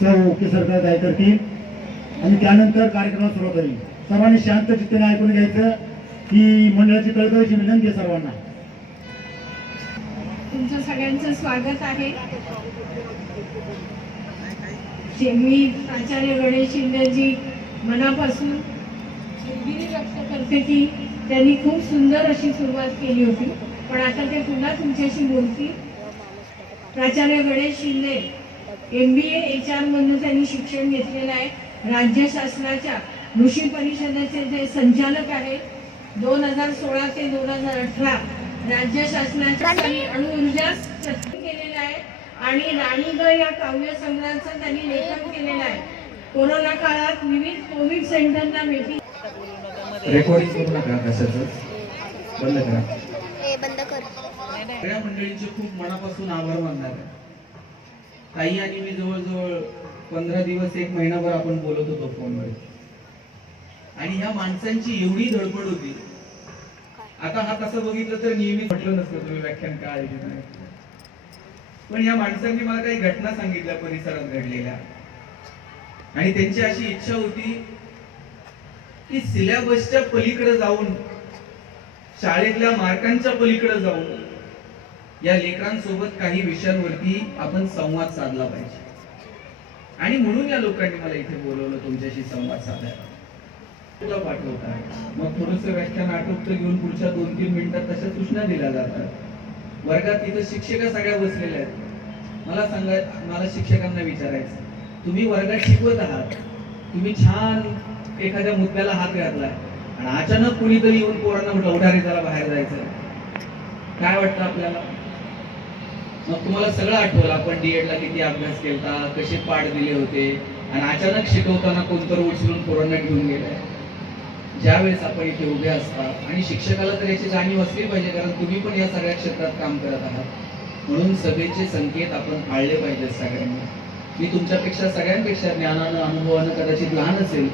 Sir okay सरकार काय करतील आणि त्यानंतर कार्यक्रमाला सुरुवात होईल. सर्वांनी शांत चित्ताने ऐकून घ्यायचं की मंडळाची कळकळीची विनंती आहे सर्वांना. तुमचं सगळ्यांचं स्वागत आहे. मी आचार्य गणेश शिंदेजी मनापासून व्यक्त करते की त्यांनी खूप सुंदर अशी सुरुवात केली होती, पण आता ते पुन्हा तुमच्याशी बोलतील. प्राचार्य गणेश शिंदे MBA HR मधून त्यांनी शिक्षण घेतलेलं आहे. राज्य शासनाच्या कृषी परिषदेचे जे संचालक आहेत. 2016 ते 2018 राज्य शासनाच्या अणुऊर्जा केलेलं आहे आणि राणीग या काव्यसंग्रहाचं त्यांनी लेखन केलेलं आहे. कोरोना काळात विविध कोविड सेंटरना भेटी. रेकॉर्डिंग करू नका, कशाचं बंद करा. बंद कर. सगळ्या मंडळींचे खूप मनापासून आभार मानणार आहे. ताई आणि मी जवळजवळ 15 दिवस 1 महिनाभर आपण बोलत होतो फोनवर आणि ह्या माणसांची एवढी धडपड होती. आता हा तसं बघितलं तर नेहमी म्हटलं नसतं तुम्ही व्याख्यान काय ऐकत नाही, पण या माणसांनी मला काही घटना सांगितल्या परिसरात घडलेल्या आणि त्यांची अशी इच्छा होती की सिलेबसच्या पलीकडे जाऊन, शाळेतल्या मार्कांच्या पलीकडे जाऊन या लेकरांसोबत काही विषयांवरती आपण संवाद साधला पाहिजे. आणि म्हणून या लोकांनी मला इथे बोलवलं तुमच्याशी संवाद साधायला. तुला पाठवता मग थोडंसं व्याख्यान आटोपतं घेऊन पुढच्या 2-3 मिनिटात तशा सूचना दिल्या जातात. वर्गात तिथं शिक्षिका सगळ्या बसलेल्या आहेत. मला सांगा, मला शिक्षकांना विचारायचं, तुम्ही वर्गात शिकवत आहात, तुम्ही छान एखाद्या मुद्द्याला हात घातलाय आणि अचानक कुणीतरी येऊन पोरांना म्हटलं उठा रे त्याला बाहेर जायचं, काय वाटतं आपल्याला? मग तुम्हाला सगळं आठवलं आपण D.Ed ला किती अभ्यास केला, कसे पाठ दिले होते आणि अचानक शिकवताना कोणतरी उचलून पोरांना घेऊन गेलाय. ज्यावेळेस आपण इथे उभे असतात आणि शिक्षकाला तर याची जाणीव असली पाहिजे, कारण तुम्ही पण या सगळ्या क्षेत्रात काम करत आहात, म्हणून सभेचे संकेत आपण पाळले पाहिजेत सगळ्यांनी. मी तुमच्यापेक्षा सगळ्यांपेक्षा ज्ञानानं अनुभवानं कदाचित लहान असेल,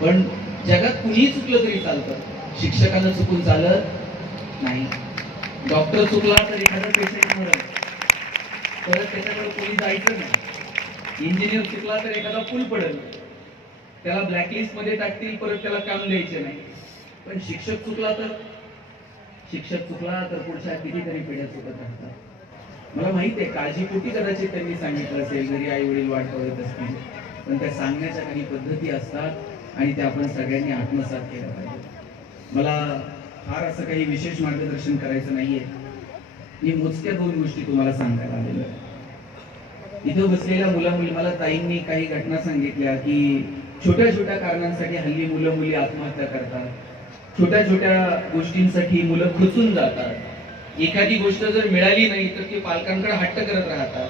पण जगात कुणीही चुकलं तरी चालतं, शिक्षकांना चुकून चालत नाही. डॉक्टर चुकला तर एखादा पेशंट मरल, परत त्याच्याकडे कोणी जायचं नाही. इंजिनियर चुकला तर एखादा पूल पडेल, त्याला ब्लॅकलिस्ट मध्ये टाकतील, परत त्याला काम द्यायचे नाही. पण शिक्षक चुकला तर पुढच्या कितीतरी पिढ्या चुकत राहतात. मला माहिती आहे काळजीपोटी कदाचित त्यांनी सांगितलं असेल, जरी आई वडील वाट बघत असतील, पण त्या सांगण्याच्या काही पद्धती असतात आणि त्या आपण सगळ्यांनी आत्मसात केल्या पाहिजे. मला फार असं काही विशेष मार्गदर्शन करायचं नाहीये. मी मोजक्या 2 गोष्टी तुम्हाला सांगायला आलेलो आहे. इथं बसलेल्या मुला-मुली, मला ताईंनी काही घटना सांगितल्या की छोट्या छोट्या कारणांसाठी हल्ली मुलं मुली आत्महत्या करतात, छोट्या छोट्या गोष्टींसाठी मुलं खचून जातात. एखादी गोष्ट जर मिळाली नाही तर ते पालकांकडे हट्ट करत राहतात.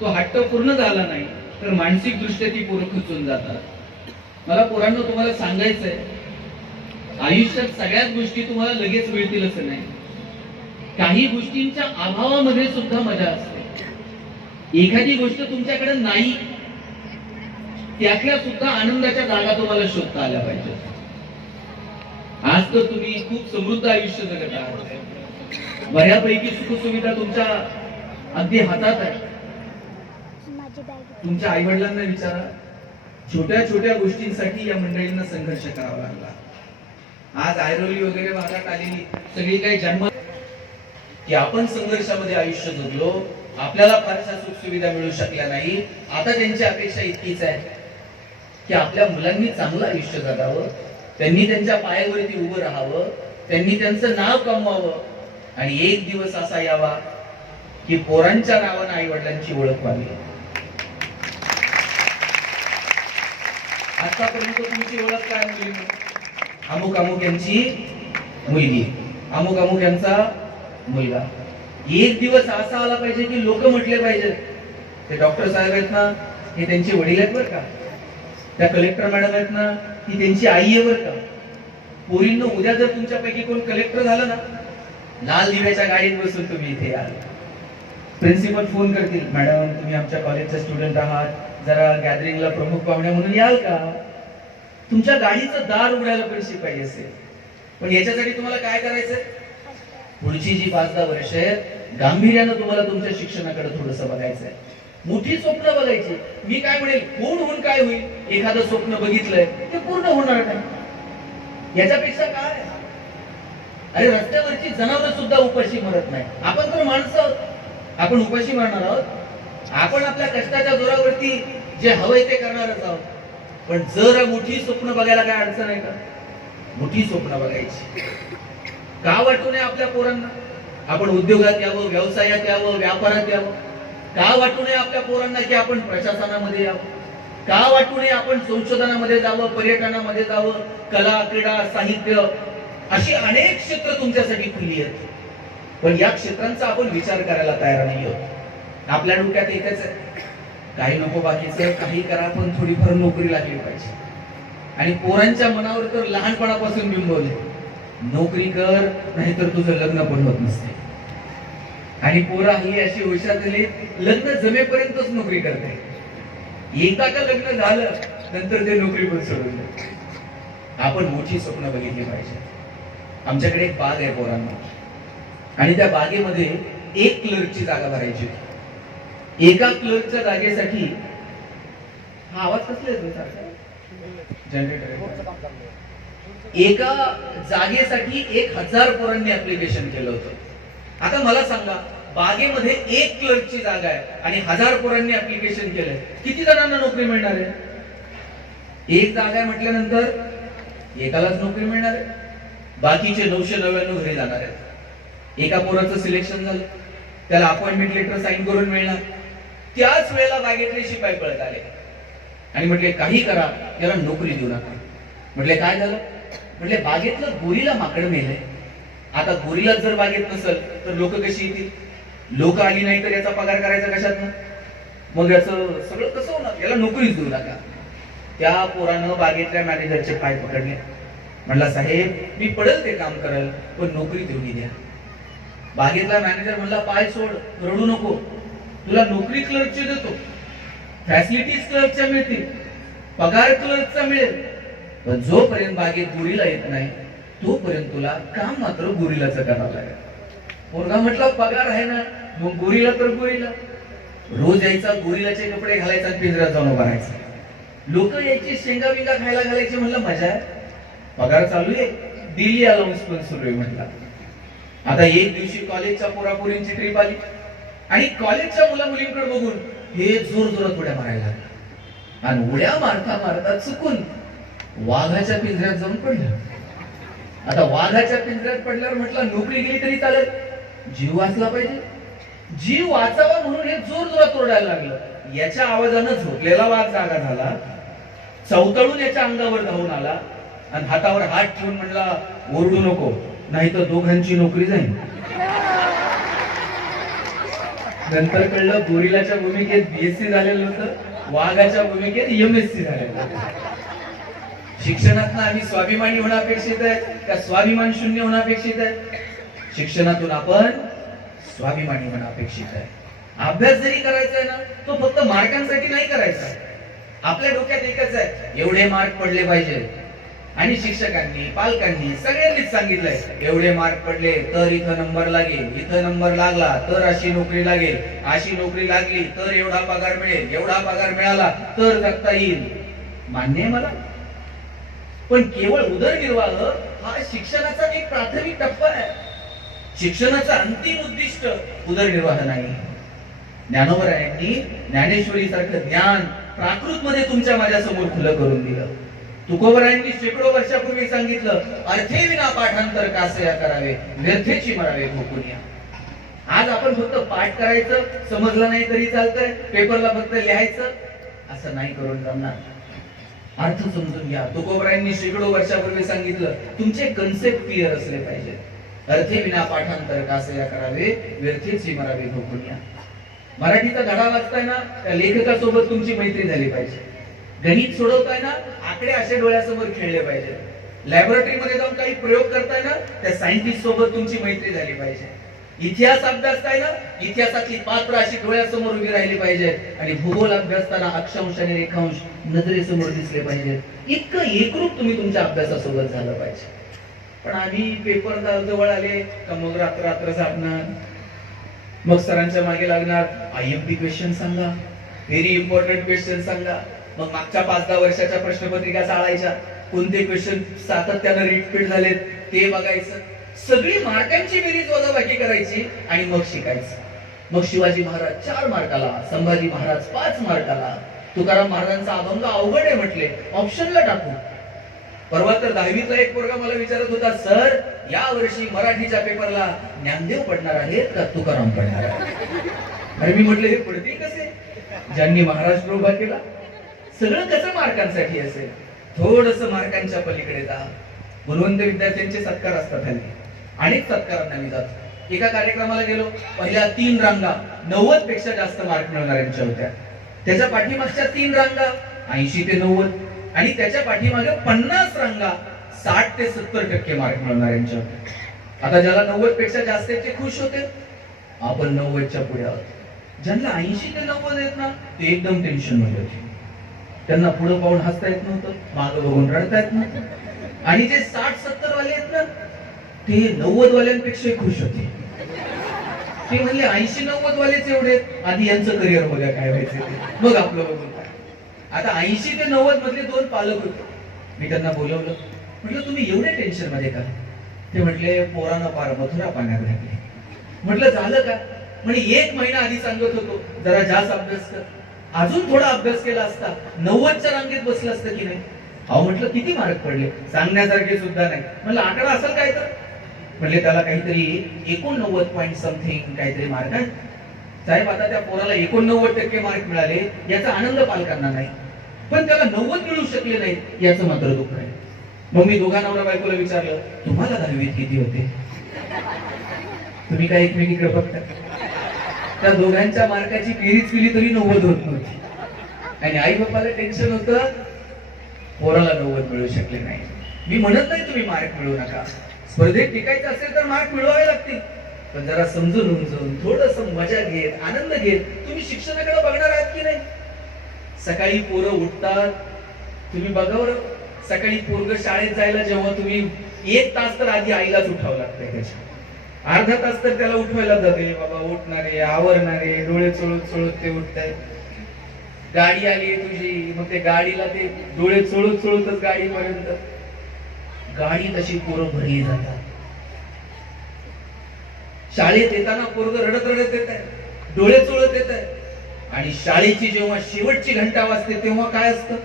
तो हट्ट पूर्ण झाला नाही तर मानसिक दृष्ट्या ती पोरं खचून जातात. मला पोरांना तुम्हाला सांगायचंय, आयुष्यात सगळ्याच गोष्टी तुम्हाला लगेच मिळतील असं नाही. काही गोष्टींच्या अभावामध्ये सुद्धा मजा असते. एखादी गोष्ट तुमच्याकडे नाही, त्यातल्या सुद्धा आनंदाच्या जागा तुम्हाला शोधता आल्या पाहिजे. आज तर तुम्ही खूप समृद्ध आयुष्य जगत आहात, बऱ्यापैकी सुखसुविधा तुमच्या अगदी हातात आहे. तुमच्या आई वडिलांना विचारा, छोट्या छोट्या गोष्टींसाठी या मंडळींना संघर्ष करावा लागला. आज ऐरोली वगैरे भागात आलेली सगळी काही जन्म की आपण संघर्षामध्ये आयुष्य जगलो, आपल्याला फारशा सुख सुविधा मिळू शकल्या नाही. आता त्यांची अपेक्षा इतकीच आहे की आपल्या मुलांनी चांगलं आयुष्य जगावं, त्यांनी त्यांच्या पायावरती उभं राहावं, त्यांनी त्यांचं नाव कमवावं आणि एक दिवस असा यावा की पोरांच्या नावानं आई वडिलांची ओळख व्हावी. आतापर्यंत तुमची ओळख काय मुली? अमुक अमुक यांची मुलगी, अमुक अमुक यांचा मुलगा. एक दिवस असा आला पाहिजे की लोक म्हटले पाहिजेत ते डॉक्टर साहेब आहेत ना, हे त्यांचे वडील आहेत बरं का, त्या कलेक्टर मॅडम आहेत ना, ही त्यांची आई आहे बरं का. पोरींनो, उद्या जर तुमच्यापैकी कोण कलेक्टर झालं ना, लाल दिव्याच्या गाडीत बसून तुम्ही इथे याल. प्रिन्सिपल फोन करतील, मॅडम तुम्ही आमच्या कॉलेजचे स्टुडंट आहात, जरा गॅदरिंगला प्रमुख पाहुणे म्हणून याल का? तुमच्या गाडीचं दार उघडायला पण शिपाई असेल. पण याच्यासाठी तुम्हाला काय करायचंय? पुढची जी 5-10 वर्ष आहेत गांभीर्यानं तुम्हाला तुमच्या शिक्षणाकडे थोडंसं बघायचंय. मोठी स्वप्न बघायची. मी काय म्हणेल, पूर्ण होऊन काय होईल? एखादं स्वप्न बघितलंय ते पूर्ण होणार नाही, याच्यापेक्षा काय? अरे रस्त्यावरची जनावर सुद्धा उपाशी मरत नाही. आपण तर माणसं आहोत, आपण उपाशी मरणार आहोत? आपण आपल्या कष्टाच्या जोरावरती जे हवंय ते करणारच आहोत. पण जर मोठी स्वप्न बघायला काय अडचण आहे का? मोठी स्वप्न बघायची. का वाटू नये आपल्या पोरांना आपण उद्योगात यावं, व्यवसायात यावं, व्यापारात यावं? का वाटू नये आपल्या पोरांना की आपण प्रशासनामध्ये यावं? का वाटू नये आपण संशोधनामध्ये जावं, पर्यटनामध्ये जावं, कला, क्रीडा, साहित्य, अशी अनेक क्षेत्र तुमच्यासाठी खुली आहेत. पण या क्षेत्रांचा आपण विचार करायला तयार नाही आहोत. आपल्या डोक्यात एकच आहे, काही नको बाकीचं, काही करा पण थोडीफार नोकरी लागली पाहिजे. आणि पोरांच्या मनावर तर लहानपणापासून बिंबवले, नोकरी कर नाहीतर तुझं लग्न पण होत नसते. आणि पोरं हल्ली अशी हुशार झाली, लग्न जमेपर्यंतच नोकरी करते. एकदा का लग्न झालं नंतर ते नोकरी पण सोडून देते. आपण मोठी स्वप्न बघितली पाहिजे. आमच्याकडे एक बाग आहे पोरांना, आणि त्या बागेमध्ये एक क्लर्कची जागा भरायची होती. एका क्लर्कच्या जागेसाठी, हा आवाज कसला येतो? जनरेटर. एका जागेसाठी 1000 पोरांनी ऍप्लिकेशन केलं होतं. आता मला सांगा, बागेमध्ये एक क्लर्कची जागा आहे आणि 1000 पोरांनी ऍप्लिकेशन केलंय, किती जणांना नोकरी मिळणार आहे? एक जागा आहे म्हटल्यानंतर एकालाच नोकरी मिळणार आहे, बाकीचे 999 घरी जाणार आहेत. एका पोराचं सिलेक्शन झालं, त्याला अपॉइंटमेंट लेटर साईन करून मिळणार. त्याच वेळेला बागेतले शिपाई पळत आले आणि म्हटले, काही करा, त्याला नोकरी देऊ नका. म्हटले काय झालं? म्हटले बागेतलं गोरीला माकड मेलंय. आता गोरीला जर बागेत नसेल तर लोक कशी येतील? लोक आली नाही तर याचा पगार करायचा कशात? मग याचं सगळं कसं होणार? याला नोकरीच देऊ नका. त्या पोरानं बागेतल्या मॅनेजरचे पाय पकडले. म्हणला, साहेब मी पडेल ते काम करेल, पण नोकरी तेवढी द्या. बागेतला मॅनेजर म्हणला, पाय सोड, रडू नको, तुला नोकरी क्लर्कची देतो, फॅसिलिटीज क्लर्कच्या मिळतील, पगार क्लर्कचा मिळेल, पण जोपर्यंत बागेत गुरीला येत नाही तोपर्यंत तुला काम मात्र गुरिलाचं करावं लागेल. पोरगा म्हटला, पगार आहे ना, मग गुरिला तर गुरिला. रोज यायचा, गुरिलाचे कपडे घालायचा, पिंजऱ्यात जाऊन उभा राहायचा. लोक यायची, शेंगा बिंगा खायला घालायचे. म्हणलं मजा आहे, पगार चालू आहे, दिल्ली अलाउन्स पण सुरू आहे. म्हटला आता एक दिवशी कॉलेजच्या पोरापोरींची ट्रिप आली आणि कॉलेजच्या मुला मुलींकडे बघून हे जोर जोरात उड्या मारायला लागले आणि उड्या मारता मारता चुकून वाघाच्या पिंजऱ्यात जाऊन पडलं. आता वाघाच्या पिंजऱ्यात पडल्यावर म्हटलं, नोकरी गेली तरी चालेल, जीव वाचला पाहिजे. जीव वाचावा म्हणून हे जोर जोरात ओरडायला लागलं. याच्या आवाजानं झोपलेला वाघ जागा झाला, चवतळून याच्या अंगावर धावून आला आणि हातावर हात ठेवून म्हणला, ओरडू नको, नाही तर दोघांची नोकरी जाईल. नंतर कळलं, गोरिलाच्या भूमिकेत बीएससी झालेलं होतं, वाघाच्या भूमिकेत एमएससी झालेलं होतं. शिक्षणात आम्ही स्वाभिमानी होणं अपेक्षित आहे का स्वाभिमान शून्य होणं अपेक्षित आहे? शिक्षणातून आपण स्वाभिमानी होणं अपेक्षित आहे. अभ्यास जरी करायचा आहे ना, तो फक्त मार्कांसाठी नाही करायचा. आपल्या डोक्यात एकच आहे, एवढे मार्क पडले पाहिजे. आणि शिक्षकांनी, पालकांनी, सगळ्यांनीच सांगितलंय, एवढे मार्क पडले तर इथं नंबर लागेल, इथं नंबर लागला तर अशी नोकरी लागेल, अशी नोकरी लागली तर एवढा पगार मिळेल, एवढा पगार मिळाला तर जगता येईल. मान्य आहे मला, पण केवळ उदरनिर्वाह हा शिक्षणाचा एक प्राथमिक टप्पा आहे. शिक्षणाचं अंतिम उद्दिष्ट उदरनिर्वाह नाही. ज्ञानोबरायांनी ज्ञानेश्वरी सारखं ज्ञान प्राकृत मध्ये तुमच्या माझ्या समोर खुलं करून दिलं. तुकोबरायांनी शेकडो वर्षापूर्वी सांगितलं, अर्थे विना पाठांतर कासया करावे, व्यर्थेची मरावे भोकुनिया. आज आपण फक्त पाठ करायचं, समजलं नाही तरी चालतंय, पेपरला फक्त लिहायचं, असं नाही करून जमणार. अर्थ समजून घ्या. तुकोबरायांनी शेकडो वर्षापूर्वी सांगितलं, तुमचे कन्सेप्ट क्लिअर असले पाहिजे. अर्थे विना पाठांतर कासया करावे, व्यर्थेची मरावे भोकुनिया. मराठीचा धडा वाचताय ना, त्या लेखकासोबत तुमची मैत्री झाली पाहिजे. गणित सोडवताय ना, आकडे असे डोळ्यासमोर खेळले पाहिजे. लॅबोरेटरीमध्ये जाऊन काही प्रयोग करताय ना, त्या सायंटिस्ट सोबत तुमची मैत्री झाली पाहिजे. इतिहास अभ्यासताय ना, इतिहासातली पात्र अशी डोळ्यासमोर उभी राहिली पाहिजे. आणि भूगोल अभ्यासताना अक्षांश आणि रेखांश नजरेसमोर दिसले पाहिजे. इतकं एकरूप तुम्ही तुमच्या अभ्यासासोबत झालं पाहिजे. पण आम्ही पेपर जवळ आले का मग रात्र रात्र साधणार, मग सरांच्या मागे लागणार, IMP क्वेश्चन सांगा, व्हेरी इम्पॉर्टंट क्वेश्चन सांगा. मग मागच्या 5-10 वर्षाच्या प्रश्नपत्रिका चाळायच्या, कोणते क्वेश्चन सातत्यानं रिपीट झालेत ते बघायचं, सगळी मार्कांची बेरीज वजाबाकी करायची आणि मग शिकायचं. मग शिवाजी महाराज 4 मार्काला, संभाजी महाराज 5 मार्काला, तुकाराम महाराजांचा अभंग अवघड आहे म्हटले, ऑप्शनला टाकू. परवा तर 10वीतला एक पोरगा मला विचारत होता, सर या वर्षी मराठीच्या पेपरला ज्ञानदेव पडणार आहेत का तुकाराम पडणार आहे? अरे मी म्हटलं हे पडतील कसे, ज्यांनी महाराष्ट्र उभा केला. सगळं कसं मार्कांसाठी असेल, थोडस मार्कांच्या पलीकडे जा. गुणवंत विद्यार्थ्यांचे सत्कार असतात हल्ली, अनेक सत्कारांना मी जातो. एका कार्यक्रमाला गेलो, पहिल्या 3 रांगा 90 पेक्षा जास्त मार्क मिळवणाऱ्यांच्या होत्या. त्याच्या पाठीमागच्या 3 रांगा 80 ते 90 आणि त्याच्या पाठीमागे 50 रांगा 60 ते 70% मार्क मिळवणाऱ्यांच्या होत्या. आता ज्याला 90 पेक्षा जास्त आहेत ते खुश होते, आपण 90च्या पुढे आहोत. ज्यांना 80 ते 90 आहेत ना ते एकदम टेन्शन मध्ये होते. त्यांना पुढे पाहून हसता येत नव्हतं, मागं बघून रडता येत नव्हतं. आणि जे 60-70 वाले आहेत ना ते 90 वाल्यांपेक्षा खुश होते. ते म्हणले 80-90 वालेच एवढे, आधी यांचं करिअर बघा काय व्हायचं ते, मग आपलं बघून. आता 80 ते 90 मधले 2 पालक होते. मी त्यांना बोलवलं, म्हटलं तुम्ही एवढे टेन्शन मध्ये का? ते म्हटले पोरानं पार मथुरा पाण्यात घातले. म्हटलं झालं का? म्हणजे 1 महिना आधी सांगत होतो जरा जास्त अभ्यास कर, अजून थोडा अभ्यास केला असता 90च्या रांगेत बसलं असतं की नाही. अहो म्हटलं किती मार्क पडले, सांगण्यासारखे सुद्धा नाही. म्हटलं आकडा असेल काय तर? म्हटले त्याला काहीतरी 89 पॉइंट समथिंग काहीतरी मार्क आहे. साहेब आता त्या पोराला 89% मार्क मिळाले याचा आनंद पालकांना नाही, पण त्याला 90 मिळू शकले नाही याचं मात्र दुःख आहे. मग मी दोघा नवरा बायकोला विचारलं, तुम्हाला 10वीत किती होते? तुम्ही काय एकमेकीकडे बघता? त्या दोघांच्या मार्काची बेरीज केली तरी 90 होत नव्हती. आणि आई बापाला टेन्शन होतं, पोराला 90 मिळू शकले नाही. मी म्हणत नाही तुम्ही मार्क मिळवू नका, स्पर्धेत टिकायचं असेल तर मार्क मिळवावे लागतील, पण जरा समजून उमजून थोडस मजा घेत आनंद घेत तुम्ही शिक्षणाकडे बघणार आहात की नाही. सकाळी पोरं उठतात, तुम्ही बघावर सकाळी पोरग शाळेत जायला जेव्हा तुम्ही 1 तास तर आधी आईलाच उठावं लागतंय, त्याच्या अर्धा तास तर त्याला उठवायला जाते. बाबा उठणारे आवरणारे डोळे चोळत चोळत ते उठताय. गाडी आली तुझी, मग ते गाडीला ते डोळे चोळत चोळतच गाडीपर्यंत. गाडी तशी पोरं भरली जातात. शाळेत येताना पोरग रडत रडत येत आहे, डोळे चोळत येत आहे. आणि शाळेची जेव्हा शेवटची घंटा वाजते तेव्हा काय असतं,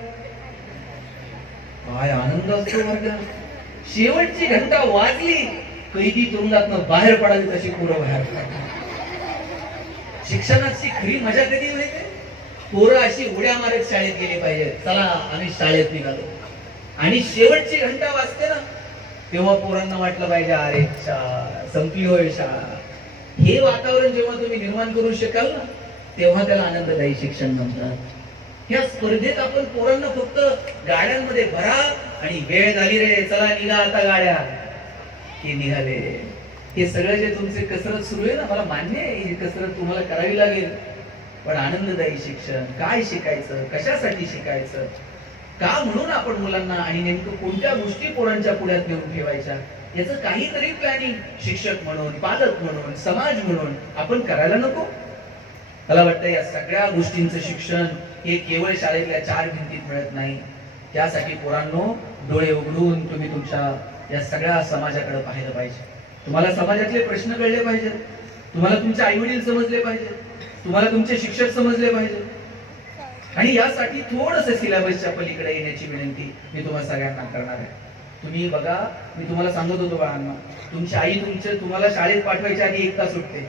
काय आनंद असतो वर्गात. शेवटची घंटा वाजली, कैदी तुरुंगातनं बाहेर पडावी तशी पोरं बाहेर पडतात. शिक्षणाची खरी मजा कधी होते, पोरं अशी उड्या मारत शाळेत गेली पाहिजे, चला आम्ही शाळेत निघालो. आणि शेवटची घंटा वाजते ना तेव्हा पोरांना वाटलं पाहिजे अरे संपली होय शाळा. हे वातावरण जेव्हा तुम्ही निर्माण करू शकाल ना तेव्हा त्याला आनंददायी शिक्षण म्हणतात. या स्पर्धेत आपण पोरांना फक्त गाड्यांमध्ये भरा आणि वेळ झाली रे चला निघा आता गाड्या, हे निघाले. हे सगळं जे तुमचे कसरत सुरू आहे ना, मला मान्य आहे ही कसरत तुम्हाला करावी लागेल, पण आनंददायी शिक्षण काय शिकायचं, कशासाठी शिकायचं, का म्हणून आपण मुलांना आणि नेमकं कोणत्या गोष्टी पोरांच्या पुढ्यात नेऊन ठेवायच्या याचं काहीतरी प्लॅनिंग शिक्षक म्हणून, पालक म्हणून, समाज म्हणून आपण करायला नको. मला वाटतं या सगळ्या गोष्टींचं शिक्षण हे केवळ शाळेतल्या 4 भिंतीत मिळत नाही. त्यासाठी पोरांनो डोळे उघडून तुम्ही तुमच्या या सगळ्या समाजाकडे पाहिलं पाहिजे. तुम्हाला समाजातले प्रश्न कळले पाहिजे, तुम्हाला तुमचे आई वडील समजले पाहिजे, तुम्हाला तुमचे शिक्षक समजले पाहिजे. आणि यासाठी थोडस सिलेबसच्या पलीकडे येण्याची विनंती मी तुम्हाला सगळ्यांना करणार आहे. तुम्ही बघा, मी तुम्हाला सांगत होतो बाळांना, तुमची आई तुम्हाला शाळेत पाठवायच्या आधी 1 तास सुटते,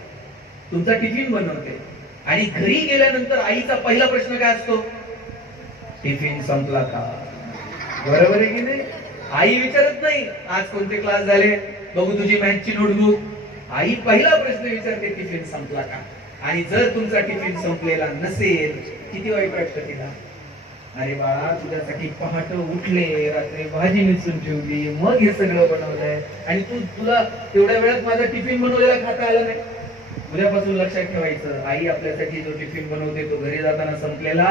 तुमचा टिफिन बनवते आणि घरी गेल्यानंतर आईचा पहिला प्रश्न काय असतो, टिफिन संपला का? बरोबर आहे की नाही? आई विचारत नाही आज कोणते क्लास झाले, बघू तुझी मॅथची नोटबुक. आई पहिला प्रश्न विचारते टिफिन संपला का? आणि जर तुमचा टिफिन संपलेला नसेल किती वाईट वाटतं तिला. अरे बाळा तुझ्यासाठी पहाटे उठले, रात्री भाजी निसून ठेवली, मग हे सगळं बनवलंय आणि तुला तेवढ्या वेळात माझा टिफिन बनवलेला खाता आला नाही. उद्यापासून लक्षात ठेवायचं, आई आपल्यासाठी जो टिफिन बनवते तो घरी जाताना संपलेला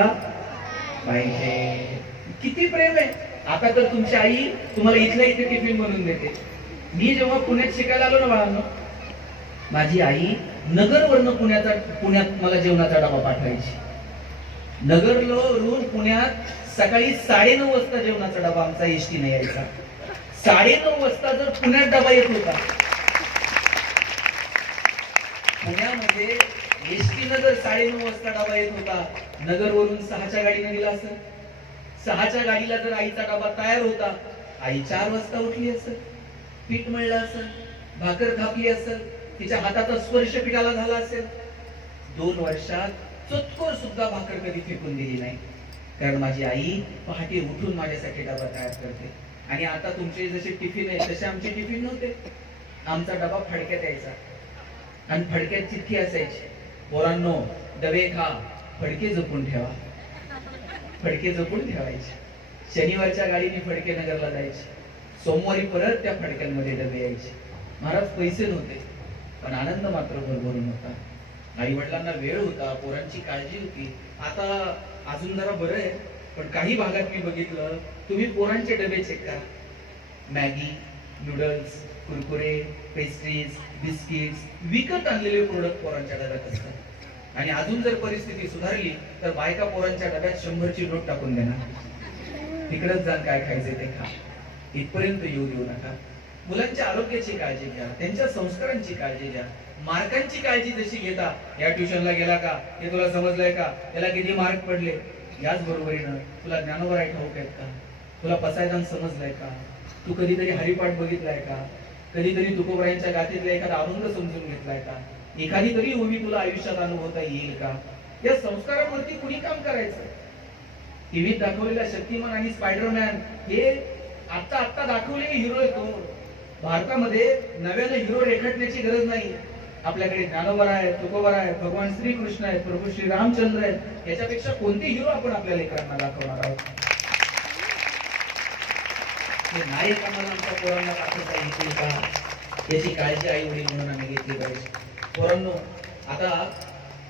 पाहिजे. किती प्रेम आहे. आता तर तुमची आई तुम्हाला इथल्या इथे टिफिन बनवून देते. मी जेव्हा पुण्यात शिकायला आलो ना बाळांनो, माझी आई नगरवरनं पुण्यात मला जेवणाचा डबा पाठवायची. नगरवरून पुण्यात सकाळी 9:30 वाजता जेवणाचा डबा आमचा एसटी ने यायचा. 9:30 वाजता जर पुण्यात डबा येत होता, पुण्यामध्ये एसटीनं जर 9:30 वाजता डबा येत होता, नगरवरून 6च्या गाडीने दिला असेल. 6च्या गाडीला जर आईचा डबा तयार होता, आई 4 वाजता उठली असेल, पीठ मळलं असेल, भाकर थापली असेल, तिच्या हाताचा स्पर्श पिठाला झाला असेल. 2 वर्षात चुटकोर सुद्धा भाकर कधी फेकून दिली नाही, कारण माझी आई पहाटे उठून माझ्यासाठी डबा तयार करते. आणि आता तुमचे जसे टिफिन आहे तसे आमचे टिफिन नव्हते. आमचा डबा फडक्यात यायचा आणि फडक्यात चिठ्ठी असायची, पोरांनो डबे खा, फडके जपून ठेवा. फडके जपून ठेवायचे. शनिवारच्या गाडीने फडके नगरला जायचे, सोमवारी परत त्या फडक्यांमध्ये डबे यायचे. महाराज पैसे नव्हते, पण आनंद मात्र भरभरून होता. आई वडिलांना वेळ होता, पोरांची काळजी होती. आता अजून जरा बरं आहे, पण काही भागात मी बघितलं, तुम्ही पोरांचे डबे चेक करा, Maggi, noodles, Kurkure, pastries, biscuits, विकत आणलेले प्रोडक्ट पोरांच्या डब्यात असतात. आणि अजून जर परिस्थिती सुधारली तर बायका पोरांच्या डब्यात 100ची नोट टाकून देणार, तिकडच जाण काय खायचे ते खा. इथपर्यंत येऊ देऊ नका. मुलांच्या आरोग्याची काळजी घ्या, त्यांच्या संस्कारांची काळजी घ्या, मार्कांची काळजी जशी घेता. या ट्युशनला गेला का, हे तुला समजलंय का, त्याला किती मार्क पडले. याच बरोबरीनं तुला ज्ञानोबराय ठाऊक आहेत का, तुला पसायदान समजलंय का, तू कधीतरी हरिपाठ बघितलाय का, कधीतरी तुकोबरायांच्या गाथेतला एखादा अभंग समजून घेतलाय का, एखादी तरी उभी तुला आयुष्यात अनुभवता येईल का. या संस्कारांवरती कुणी काम करायचं. टीव्हीत दाखवलेला शक्तिमान आणि स्पायडरमॅन हे आता दाखवलेले हिरो येतो. भारतामध्ये नव्याने हिरो रेखाटण्याची गरज नाही. आपल्याकडे ज्ञानोबा आहे, तुकोबा आहे, भगवान श्रीकृष्ण आहेत, प्रभू श्री रामचंद्र आहेत. याच्यापेक्षा कोणते हिरो आपण आपल्या लेकरांना दाखवणार आहोत. नायक आम्हाला आमच्या पोरांना दाखवता येतील का, याची काळजी आई वडील म्हणून आम्ही घेतली पाहिजे. पोरांनो, आता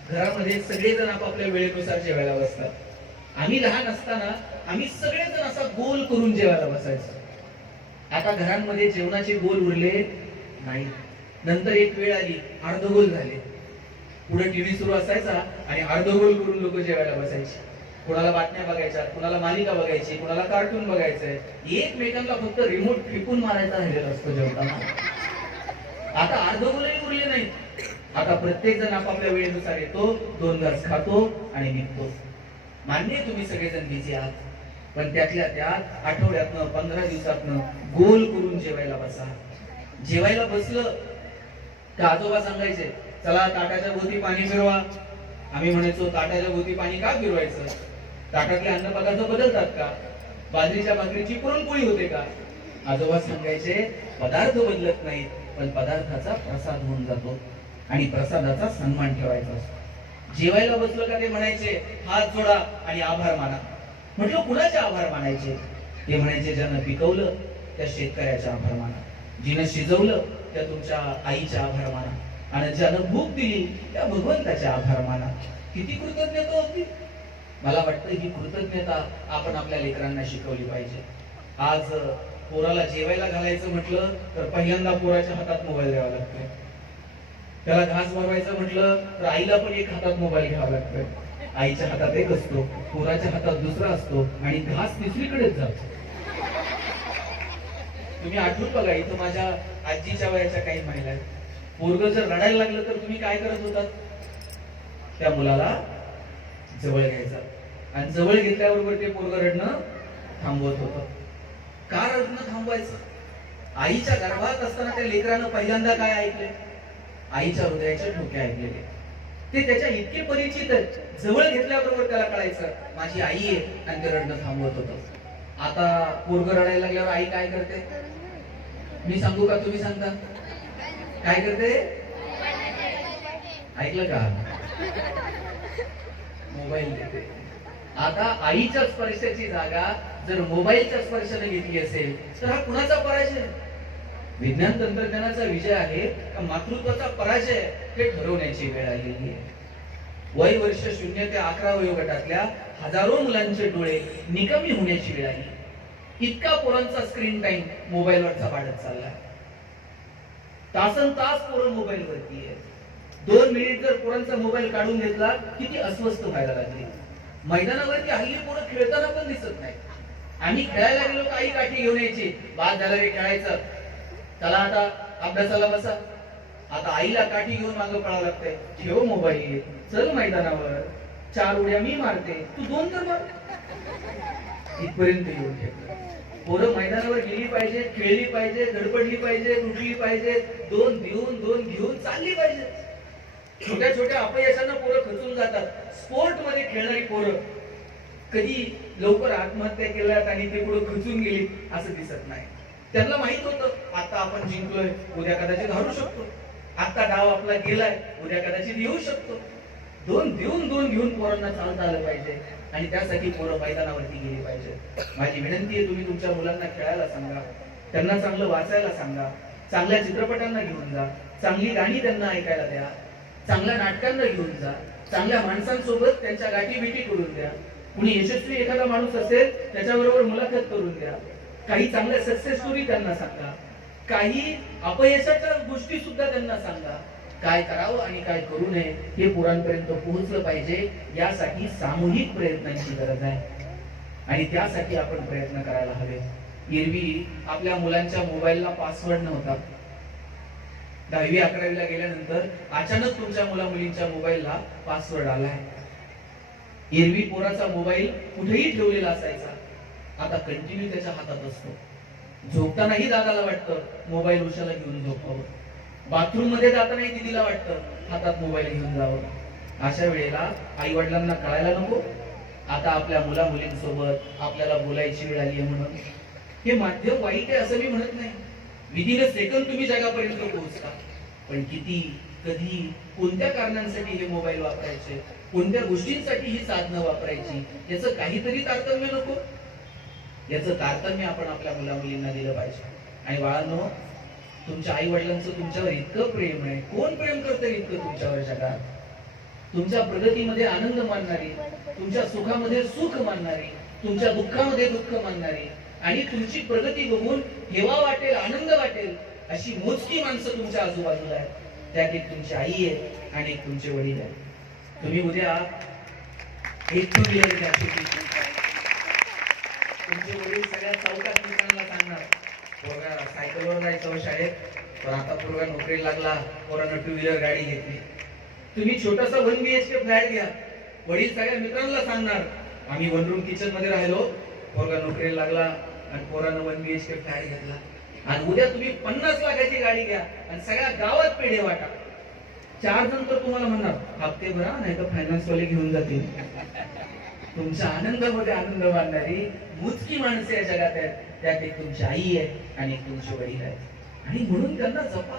घरामध्ये सगळेजण आपापल्या वेळेनुसार जेवायला बसतात. आम्ही लहान असताना आम्ही सगळेजण असा गोल करून जेवायला बसायचो. आता घरांमध्ये जेवणाचे गोल उरले नाही. नंतर एक वेळ आली, अर्धगोल झाले. पुढे टीव्ही सुरू असायचा आणि अर्धगोल करून लोक जेवायला बसायचे. कोणाला बातम्या बघायच्या, कोणाला मालिका बघायची, कोणाला कार्टून बघायचंय. एकमेकांना फक्त रिमोट फेकून मारायचा राहिलेला असतो जेवताना. आता अर्धगोलही उरले नाही. आता प्रत्येक जण आपापल्या वेळेनुसार येतो, 2 घास खातो आणि निघतो. मान्य तुम्ही सगळेजण बिझी आहात, पण त्यातल्या त्यात आठवड्यातनं 15 दिवसातनं गोल करून जेवायला बसा. जेवायला बसलं का आजोबा सांगायचे, चला ताटाच्या भोवती पाणी फिरवा. आम्ही म्हणायचो, ताटाच्या भोवती पाणी का फिरवायचं, ताटातले अन्न पदार्थ बदलतात का, बाजरीच्या भाकरीची पुरणपोळी होते का. आजोबा सांगायचे, पदार्थ बदलत नाहीत, पण पदार्थाचा प्रसाद होऊन जातो आणि प्रसादाचा सन्मान ठेवायचा असतो. जेवायला बसलो का ते म्हणायचे, हात जोडा आणि आभार माना. म्हटलं, कुणाचे आभार मानायचे. ते म्हणायचे, ज्यानं पिकवलं त्या शेतकऱ्याचे आभार माना, जिनं शिजवलं त्या तुमच्या आईचे आभार माना, आणि ज्यानं भूक दिली त्या भगवंताचे आभार माना. किती कृतज्ञता होती. मला वाटतं ही कृतज्ञता आपण आपल्या लेकरांना शिकवली पाहिजे. आज पोराला जेवायला घालायचं म्हटलं तर पहिल्यांदा पोराच्या हातात मोबाईल द्यावा लागतोय. त्याला घास भरवायचं म्हटलं तर आईला पण एक हातात मोबाईल घ्यावा लागतोय. आईच्या हातात एक असतो, पोराच्या हातात दुसरा असतो आणि घास तिसरीकडेच जातो. तुम्ही आठवून बघा, इथं माझ्या आजीच्या वयाच्या काही महिला आहेत. पोरग जर रडायला लागलं तर तुम्ही काय करत होतात, त्या मुलाला जवळ घ्यायचा आणि जवळ घेतल्याबरोबर ते पोरग रडणं थांबवत होतं. का रडणं थांबवायचं. आईच्या गर्भात असताना त्या लेकरानं पहिल्यांदा काय ऐकले, आईच्या हृदयाचे ठोके ऐकलेले. ते त्याच्या इतके परिचित आहेत, जवळ घेतल्याबरोबर त्याला कळायचं माझी आई आहे, आणि ते रडणं थांबवत होतं. आता पोरग रडायला लागल्यावर आई काय करते, मी सांगू का तुम्ही सांगता काय करते. ऐकलं का, मोबाईल देते. आता आईच्या स्पर्शाची जागा जर मोबाईलच्या स्पर्शाने घेतली असेल तर हा कुणाचा पराजय. विज्ञान तंत्रज्ञानाचा विजय आहे का मातृत्वाचा पराजय हे ठरवण्याची वेळ आलेली आहे. वय वर्ष 0 ते 11 वयोगटातल्या हजारो मुलांचे डोळे निकामी होण्याची वेळ आली. इतका पोरांचा स्क्रीन टाइम मोबाईलवरचा वाढत चाललाय. तासनतास पोरं मोबाईलवरती आहे. 2 मिनिट जर पोरांचा मोबाईल काढून घेतला किती अस्वस्थ व्हायला लागले. मैदानावरती हल्ली पोरं खेळताना पण दिसत नाही. आम्ही खेळायला गेलो तर आई काठी घेऊन यायची, बाद झालं रे खेळायचं, चला आता अभ्यासाला बसा. आता आईला काठी घेऊन मागं पळावं लागतंय, ठेव मोबाईल, चल मैदानावर, 4 उड्या मी मारते, तू 2 तर मार. इथपर्यंत येऊन ठेवलं. पोरं मैदानावर गेली पाहिजे, खेळली पाहिजे, धडपडली पाहिजे, उठली पाहिजे, 2 घेऊन चालली पाहिजे. छोट्या छोट्या अपयशांना पोरं खचून जातात. स्पोर्ट मध्ये खेळणारी पोरं कधी लवकर आत्महत्या केल्यात आणि ते पुढे खचून गेली असं दिसत नाही. त्यांना माहित होतं आता आपण जिंकलोय, उद्या कदाचित हारू शकतो, आता डाव आपला गेलाय, उद्या कदाचित येऊ शकतो. 2 घेऊन पोरांना चालता आलं पाहिजे आणि त्यासाठी पोरं मैदानावरती गेली पाहिजे. माझी विनंती आहे, तुम्ही तुमच्या मुलांना खेळायला सांगा, त्यांना चांगलं वाचायला सांगा, चांगल्या चित्रपटांना घेऊन जा, चांगली गाणी त्यांना ऐकायला द्या, चांगल्या नाटकांना घेऊन जा, चांगल्या माणसांसोबत त्यांच्या गाठी भेटी करून द्या. कुणी यशस्वी एखादा माणूस असेल त्याच्याबरोबर मुलाखत करून द्या, काही चांगल्या सक्सेस स्टोरी त्यांना सांगा, काही अपयशाच्या गोष्टी सुद्धा त्यांना सांगा. काय करावं आणि काय करू नये हे पोरांपर्यंत पोहोचलं पाहिजे. यासाठी सामूहिक प्रयत्नांची गरज आहे आणि त्यासाठी आपण प्रयत्न करायला हवे. एरवी आपल्या मुलांच्या मोबाईलला पासवर्ड नव्हता. 10वी 11वीला गेल्यानंतर अचानक तुमच्या मुला मुलींच्या मोबाईलला पासवर्ड आलाय. एरवी पोराचा मोबाईल कुठेही ठेवलेला असायचा, आता कंटिन्यू त्याच्या हातात असतो. झोपतानाही दादाला वाटतं मोबाईल उशाला घेऊन झोपावं, बाथरूम मध्ये जातानाही दिदीला वाटतं हातात मोबाईल घेऊन जावं. अशा वेळेला आई वडिलांना कळायला नको आता आपल्या मुला मुलींसोबत आपल्याला बोलायची वेळ आली आहे म्हणून. हे माध्यम वाईट आहे असं मी म्हणत नाही. विदिन सेकंद तुम्ही जगापर्यंत पोहोचता, पण किती, कधी, कोणत्या कारणांसाठी हे मोबाईल वापरायचे, कोणत्या गोष्टींसाठी ही साधनं वापरायची, याचं काहीतरी तारतम्य नको. याचं तारतम्य आपण आपल्या मुला मुलींना दिलं पाहिजे. आणि बाळांनो, तुमच्या आई वडिलांचं तुमच्यावर इतकं प्रेम आहे, कोण प्रेम करतं इतकं तुमच्यावर जगात? तुमच्या प्रगतीमध्ये आनंद मानणारी, तुमच्या सुखामध्ये सुख मानणारी, तुमच्या दुःखामध्ये दुःख मानणारी आणि तुमची प्रगती बघून हेवा वाटेल, आनंद वाटेल अशी मोजकी माणसं तुमच्या आजूबाजूला आहेत. त्यात एक तुमची आई आहे आणि एक तुमचे वडील आहेत. तुम्ही उद्या एक टू व्हीलर घ्या, तुमचे वडील सगळ्या चौकात मित्रांना सांगणार, पोरगा सायकलवर जायचं शाळेत, पण आता पोरगा नोकरीला लागला, पोरानं 2 व्हीलर गाडी घेतली. तुम्ही छोटासा 1 BHK फ्लॅट घ्या, वडील सगळ्या मित्रांना सांगणार, आम्ही 1 रूम किचन मध्ये राहिलो, पोरगा नोकरीला लागला आणि पोरानं 1 BHK फ्लॅट घेतला. आणि उद्या तुम्ही 50 लाखाची गाडी घ्या आणि सगळ्या गावात पेढे वाटा. 4 जण तर तुम्हाला म्हणणार हप्ते भरा, नाही तर फायनान्स वाले घेऊन जातील. तुमच्या आनंदामध्ये आनंद मानणारी मोजकी माणसं या जगात आहेत. त्यात एक तुमची आई आहे आणि एक तुमचे वडील आहेत आणि म्हणून त्यांना जपा.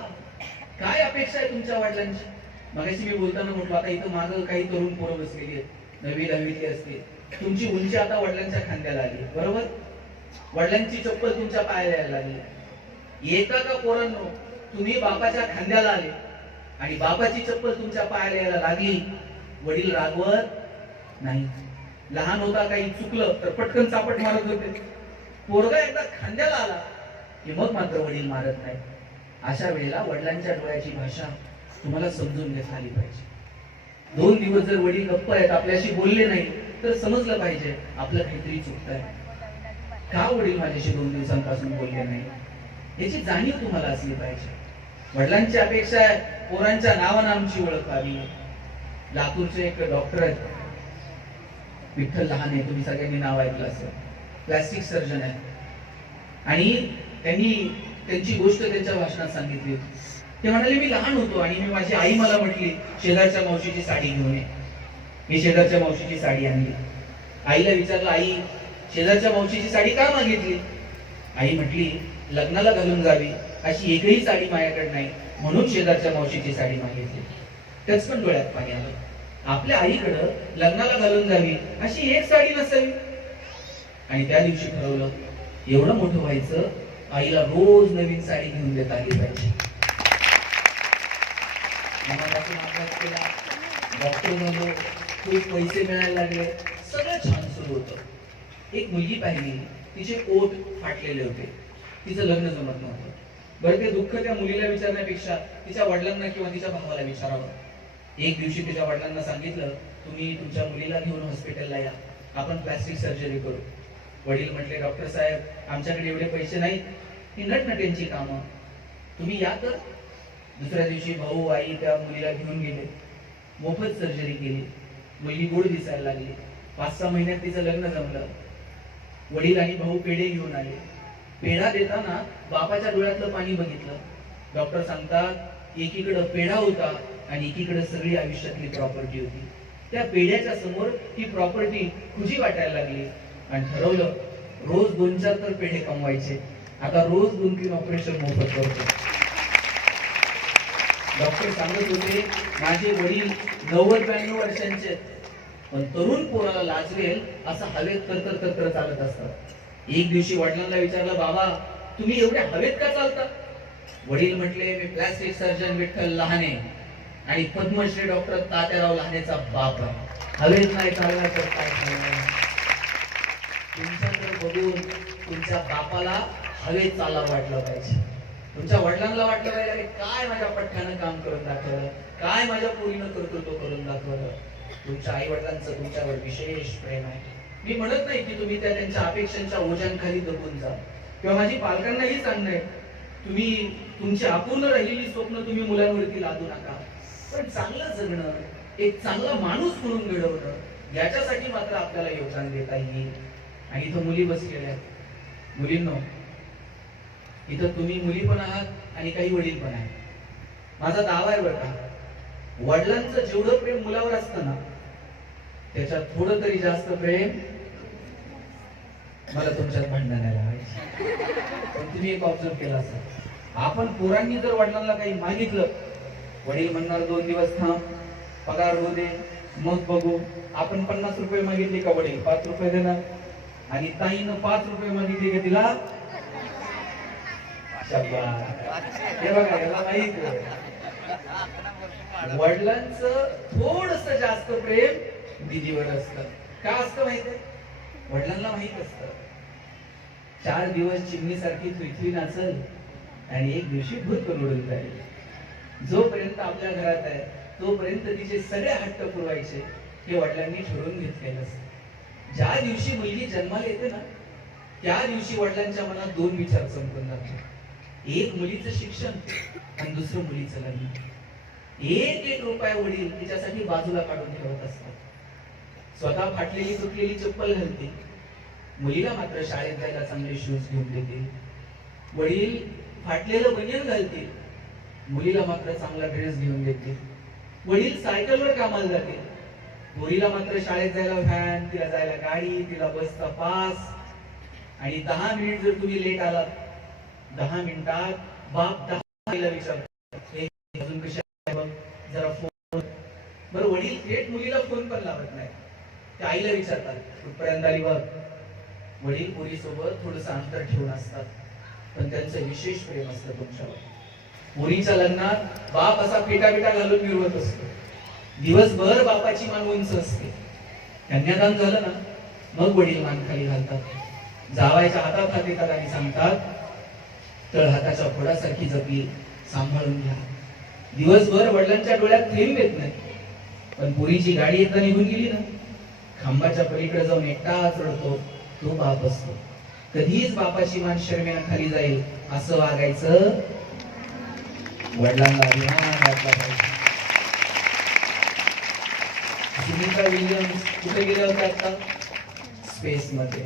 काय अपेक्षा आहे तुमच्या वडिलांची? मगाशी मी बोलताना म्हटलं, आता इथं माझं काही तरुण पोरं बसलेली आहेत, 9वी 10वीतली असते. तुमची उंची आता वडिलांच्या खांद्याला आली, बरोबर? वडिलांची चप्पल तुमच्या पायाला यायला लागली. येता का पोरांनो, तुम्ही बापाच्या खांद्याला आले आणि बापाची चप्पल तुमच्या पायाला यायला लागली, वडील रागवत नाही. लहान होता, काही चुकलं तर पटकन चापट मारत होते. पोरगा एकदा खांद्याला आला की मग मात्र वडील मारत नाही. अशा वेळेला वडिलांच्या डोळ्याची भाषा तुम्हाला समजून घेता आली पाहिजे. 2 दिवस जर वडील गप्प आहेत, आपल्याशी बोलले नाही, तर समजलं पाहिजे आपलं काहीतरी चुकतंय. का वडील माझ्याशी 2 दिवसांपासून बोलले नाही, याची जाणीव तुम्हाला असली पाहिजे. वडिलांची अपेक्षा आहे पोरांच्या नावानं आमची ओळख व्हावी. लातूरचे एक डॉक्टर आहेत, विठ्ठल लहाने, तुम्ही सगळ्यांनी नाव ऐकलं असेल, प्लास्टिक सर्जन आहे. आणि त्यांनी त्यांची गोष्ट त्यांच्या भाषणात सांगितली. ते म्हणाले, मी लहान होतो आणि मी माझी आई मला म्हटली शेजारच्या मावशीची साडी घेऊन ये. मी शेजारच्या मावशीची साडी आणली. आईला विचारलं, आई शेजारच्या मावशीची साडी का मागितली? आई म्हटली, लग्नाला घालून जावी अशी एकही साडी माझ्याकडे नाही, म्हणून शेजारच्या मावशीची साडी मागितली. त्याच पण डोळ्यात पाणी आलं. आपल्या आईकडं लग्नाला घालून जावी अशी एक साडी नसावी. आणि त्या दिवशी ठरवलं, एवढं मोठं व्हायचं, आईला रोज नवीन साडी घेऊन देता आली पाहिजे. मनापासून अभ्यास केला, डॉक्टर झालो, खूप पैसे मिळायला लागले, सगळं छान सुरू होतं. एक मुलगी पाहिली, तिचे ओठ फाटलेले होते, तिचं लग्न जमत नव्हतं. बरं, ते दुःख त्या मुलीला विचारण्यापेक्षा तिच्या वडिलांना किंवा तिच्या भावाला विचारावं. एक दिवशी तिच्या वडिलांना सांगितलं, तुम्ही तुमच्या मुलीला घेऊन हॉस्पिटलला या, आपण प्लास्टिक सर्जरी करू. वडील म्हटले, डॉक्टर साहेब आमच्याकडे एवढे पैसे नाहीत, ही नटनट्यांची कामं, तुम्ही या तर. दुसऱ्या दिवशी भाऊ आई त्या मुलीला घेऊन गेले, मोफत सर्जरी केली. मुलगी गोड दिसायला लागली. 5-6 महिन्यात तिचं लग्न जमलं. वडील आणि भाऊ पेढे घेऊन आले. पेढा देताना बापाच्या डोळ्यातलं पाणी बघितलं. डॉक्टर सांगतात, एकीकडे पेढा होता आणि एकीकडे सगळी आयुष्यातली प्रॉपर्टी होती. त्या पेढ्याच्या समोर ही प्रॉपर्टी खुजी वाटायला लागली आणि ठरवलं, रोज 2-4 तर पेढे कमवायचे. आता रोज 2-3 ऑपरेशन मोफत करतो. डॉक्टर सांगत होते, माझे वडील 90-92 वर्षांचे, पण तरुण पोराला लाजवेल असं हवेत तर चालत असतात. एक दिवशी वडिलांना विचारलं, बाबा तुम्ही एवढ्या हवेत का चालता? वडील म्हटले, मी प्लास्टिक सर्जन विठ्ठल लहाने आणि पद्मश्री डॉक्टर तात्याराव लहानेचा बाप आहे. हवेत नाही चालला तर काय चालणार? तुमच्याकडे बघून तुमच्या बापाला हवेत चालावं वाटलं पाहिजे. तुमच्या वडिलांना वाटलं पाहिजे, अरे काय माझ्या पठ्यानं काम करून दाखवलं, काय माझ्या पोरीनं कर्तृत्व करून दाखवलं. तुमच्या आई वडिलांचं तुमच्यावर विशेष प्रेम आहे. मी म्हणत नाही की तुम्ही त्यांच्या अपेक्षांच्या ओझ्यांखाली दबून जा, किंवा माझी पालकांनाही सांगणं आहे, तुम्ही तुमची अपूर्ण राहिलेली स्वप्न तुम्ही मुलांवरती लादू नका. पण चांगलं जगणं, एक चांगला माणूस म्हणून घडवणं, याच्यासाठी मात्र आपल्याला योगदान देता येईल. आणि इथं मुली बसलेल्या आहेत. मुलींनो, इथं तुम्ही मुली पण आहात आणि काही वडील पण आहेत. माझा दावा आहे बरं का, वडिलांचं जेवढं प्रेम मुलावर असतं ना, त्याच्यात थोडं तरी जास्त प्रेम मला तुमच्यात भांडणाला लावायचं. पण तुम्ही एक ऑब्झर्व केला असेल, आपण पोरांनी जर वडिलांना काही मागितलं, वडील म्हणणार 2 दिवस थांब, पगार होऊ दे, मग बघू. आपण 50 रुपये मागितले का वडील 5 रुपये देणार, आणि ताईनं 5 रुपये मागितले का तिला हे बघा, याला माहित वडिलांचं थोडस जास्त प्रेम दिदीवर असतं. का असतं माहितीये? वडिलांना माहित असतं 4 दिवस चिमणीसारखी थुई नाचल आणि एक दिवशी भूत उडून जाईल. जोपर्यंत आपल्या घरात आहे तोपर्यंत तिचे सगळे हट्ट पुरवायचे हे वडिलांनी ठरवून घेतलेलं असतं. ज्या दिवशी मुलगी जन्माला येते ना, त्या दिवशी वडिलांच्या मनात 2 विचार चमकून जातात. एक मुलीचं शिक्षण आणि दुसरं मुलीचं लग्न. एक रुपया वडील तिच्यासाठी बाजूला काढून ठेवत असतात. स्वतः फाटलेली तुटलेली चप्पल घालते, मुलीला मात्र शाळेत जायला चांगले शूज घेऊन देते. वडील फाटलेलं बनियन घालते, मुलीला मात्र चांगला ड्रेस घेऊन देते. वडील सायकलवर कामाला जाते, मुलीला मात्र शाळेत जायला व्हॅन, तिला जायला गाडी, तिला बसचा पास. आणि 10 मिनिट जर तुम्ही लेट आलात, 10 मिनिटात बाप 10 विचारतो, अजून कशा जरा फोन. बरं, वडील थेट मुलीला फोन पण लावत नाही, त्या आईला विचारतात कुठपर्यंत आली बघ. वडील पोरी सोबत थोडस अंतर ठेवून असतात, पण त्यांचं विशेष प्रेम असतं तुमच्यावर. पोरीच्या लग्नात बाप असा पेटा घालून मिरवत असतो. दिवसभर बापाची मान उंच असते. कन्यादान झालं ना, मग वडील मान खाली घालतात, जावायच्या हातात हात येतात आणि सांगतात, तळ हाताच्या फोडासारखी जपली, सांभाळून घ्या. दिवसभर वडिलांच्या डोळ्यात थेंब येत नाही, पण पोरीची गाडी एकदा निघून गेली ना, खांबाच्या पलीकडे जाऊन एकटाच रडतो तो बाप असतो. कधीच बापाची मान शर्मेनं खाली जाईल असं वागायचं वडिलांना अभिमान वाटला पाहिजे. सुनीता विल्यम्स कुठे गेल्या होत्या आता? स्पेस मध्ये.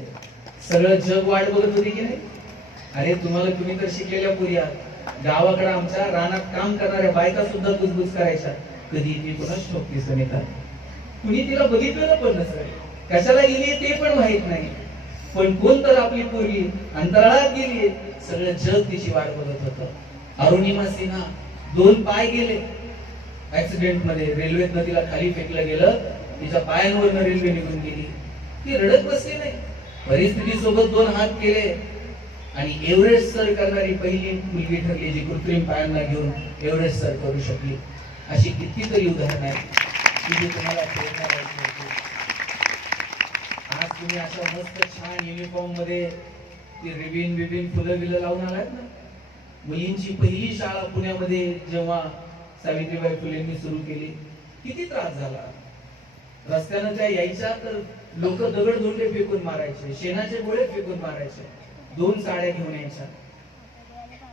सगळं जग वाट बघत होती की नाही? अरे तुम्ही तर शिकलेल्या पुरी आहात. गावाकडे आमच्या रानात काम करणाऱ्या बायका सुद्धा कुजबुज करायच्या, कधी ती कोणाच ठोकली सुनीता. कुणी तिला बघितलं पण नसेल, कशाला गेली ते पण माहित नाही, पण कोण तर आपली पोरगी अंतराळात गेली, सगळं जग तिची वाट बघत होतं. अरुणिमा सिन्हा 2 पाय गेले ऍक्सिडेंट मध्ये, रेल्वेतनं तिला खाली फेकलं गेलं, तिच्या पायांवरनं रेल्वे निघून गेली. ती रडत बसली नाही, परिस्थिती सोबत 2 हात केले आणि एव्हरेस्ट सर करणारी पहिली मुलगी ठरली, जी कृत्रिम पायांना घेऊन एव्हरेस्ट सर करू शकली. अशी कितीतरी उदाहरणं आहेत की जी तुम्हाला प्रेरणा द्यायची. आज तुम्ही अशा मस्त छान युनिफॉर्म मध्ये रिबीन फुलं लावून आलात ना. मुलींची पहिली शाळा पुण्यामध्ये जेव्हा सावित्रीबाई फुलेंनी सुरू केली, किती त्रास झाला. रस्त्यानं त्या यायच्या तर लोक दगडधोंडे फेकून मारायचे, शेणाचे गोळे फेकून मारायचे. 2 साड्या घेऊन यायच्या.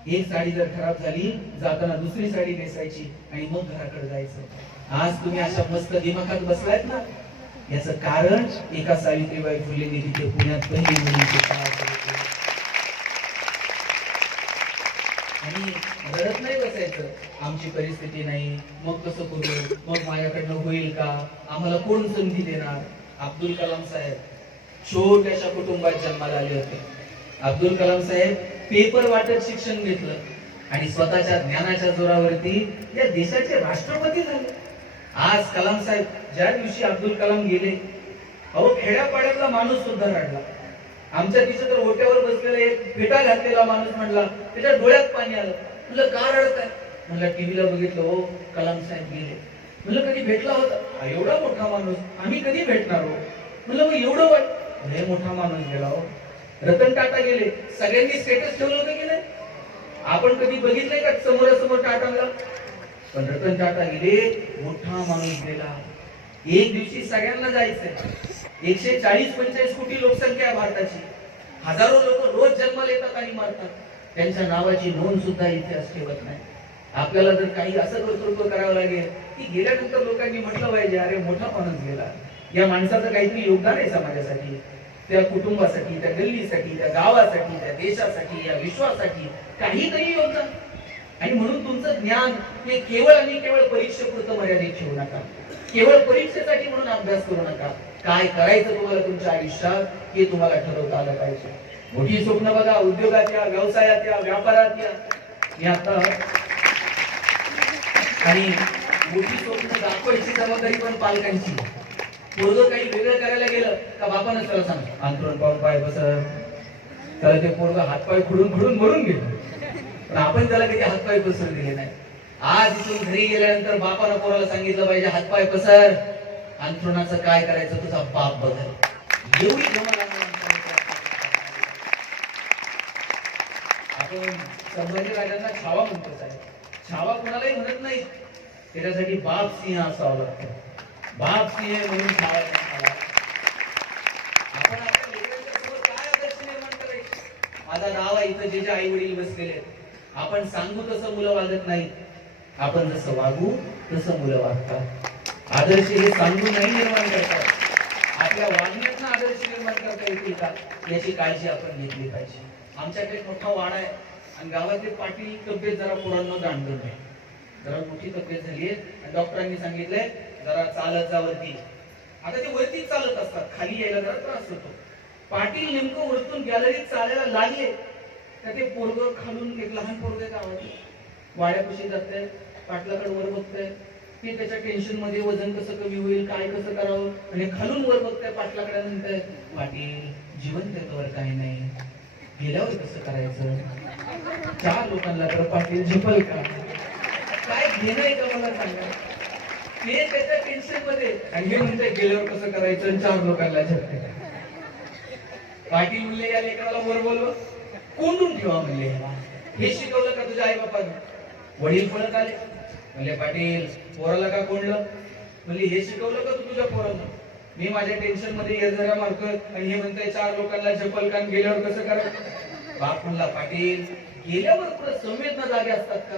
एक साडी जर खराब झाली जाताना दुसरी साडी नेसायची आणि मग घराकडे जायचं. आज तुम्ही अशा मस्त दिमाखात बसलायत ना, याचं कारण एका सावित्रीबाई फुलेंनी तिथे पुण्यात पहिली मुलींची शाळा सुरू केली. आणि रडत नाही बसायचं, आमची परिस्थिती नाही, मग कसं करू, मग माझ्याकडनं होईल का, आम्हाला कोण संधी देणार. अब्दुल कलाम साहेब छोट्याशा कुटुंबात जन्माला आले होते. अब्दुल कलाम साहेब पेपर वाटत शिक्षण घेतलं आणि स्वतःच्या ज्ञानाच्या जोरावरती या देशाचे राष्ट्रपती झाले. आज कलाम साहेब, ज्या दिवशी अब्दुल कलाम गेले, अहो खेड्यापाड्यातला माणूस सुद्धा रडला. आमच्या तिथे तर ओट्यावर बसलेला एक फेटा घातलेला माणूस म्हणला, त्याच्या डोळ्यात पाणी आलं. म्हणलं का रडताय? म्हणलं टीव्हीला बघितलं, हो कलाम साहेब गेले. म्हणलं कधी भेटला होता? एवढा मोठा माणूस आम्ही कधी भेटणार हो? म्हणलं मग एवढं वाईट? लय मोठा माणूस गेला हो. रतन टाटा गेले, सगळ्यांनी स्टेटस ठेवलं होतं की नाही? आपण कधी बघितलंय का समोरासमोर टाटाला? पण रतन टाटा गेले, मोठा माणूस गेला. एक दिवशी सगळ्यांना जायचंय. 140-145 कोटी लोकसंख्या आहे भारताची. हजारो लोक रोज जन्माला येतात आणि मरतात. त्यांच्या नावाची नोंद सुद्धा इतिहास ठेवत नाही. आपल्याला जर काही असं कर्तृत्व करावं लागेल की गेल्यानंतर लोकांनी म्हटलं पाहिजे, अरे मोठा माणूस गेला, या माणसाचं काहीतरी योगदान आहे समाजासाठी, त्या कुटुंबासाठी, त्या गल्लीसाठी, त्या गावासाठी, त्या देशासाठी, या विश्वासाठी काहीतरी योगदान. आणि म्हणून तुमचं ज्ञान हे केवळ आणि केवळ परीक्षेपुरतं मर्यादित ठेवू नका. केवळ परीक्षेसाठी म्हणून अभ्यास करू नका. काय करायचं तुम्हाला तुमच्या आयुष्यात हे तुम्हाला ठरवता आलं पाहिजे. मोठी स्वप्न बघा, उद्योगात या, व्यवसायात या, व्यापारात या. मी आता आणि मोठी स्वप्न दाखवायची जबाबदारी पण पालकांची. पोरगं काही वेगळं करायला गेलं का बापानं त्याला सांग, अंतरून पाहून पाय बसर. त्याला ते पोरगं हातपाय खुडून खुडून मरून गेलं. पण आपण त्याला कधी हातपाय पसर दिले नाही. आज इथून घरी गेल्यानंतर बापानं पोराला सांगितलं पाहिजे, हातपाय पसर, अंथरुणाचं काय करायचं तुझा बाप बघल. एवढी आपण संभाजीराजांना छावा म्हणतो साहेब. छावा कोणालाही म्हणत नाही, त्याच्यासाठी बाप सिंह असावं लागतं. बाप सिंह म्हणून छावा आला. आपण आपल्या लेकरांच्या समोर काय आदर्श निर्माण करायचे? माझा नाव आहे इथं जे जे आई वडील बसलेले आहेत. आपण सांगू तसं मुलं वागत नाहीत, आपण जसं वागू तसं मुलं वागतात. आदर्श हे सांगून नाही निर्माण करतात, आपल्या वागण्यातनं आदर्श निर्माण करता येतील का याची काळजी आपण घेतली पाहिजे. आमच्याकडे एक मोठा वाडा आहे आणि गावातले पाटील तब्येत जरा पोरांना जाणलं नाही, जरा मोठी तब्येत झाली आहे. डॉक्टरांनी सांगितलंय जरा चालत जा वरती. आता ते वरतीच चालत असतात, खाली यायला जरा त्रास होतो. पाटील नेमकं वरतून गॅलरीत चालायला लागले तर ते पोरग खालून, एक लहान पोरग गावात वाड्यापाशी जातंय, पाटलाकडे वर बघतंय. ते त्याच्या टेन्शन मध्ये वजन कसं कमी होईल, काय कसं करावं, आणि खालून वर बघताय पाटलाकडे. म्हणताय पाटील जिवंत त्याच्यावर काही नाही, गेल्यावर कसं करायचं? 4 लोकांना तर पाटील झेपल का? काय घेणं आहे का मला सांगा? ते त्याच्या टेन्शन मध्ये, आणि हे म्हणताय गेल्यावर कसं करायचं, 4 लोकांना झेपते. पाटील म्हणले या लेकराला वर बोलव, कोंडून ठेवा म्हणले. हे शिकवलं का तुझ्या आई बापाने? वडील पळत आले, म्हणले पाटील पोराला का कोंडलं? म्हणजे हे शिकवलं का तू तुझ्या पोराला? मी माझ्या टेन्शन मध्ये येणाऱ्या मारतोय आणि हे म्हणताय 4 लोकांना झेपल का, गेल्यावर कसं करायचं? बाप म्हणला पाटील गेल्यावर पुढे संवेदना जागे असतात का?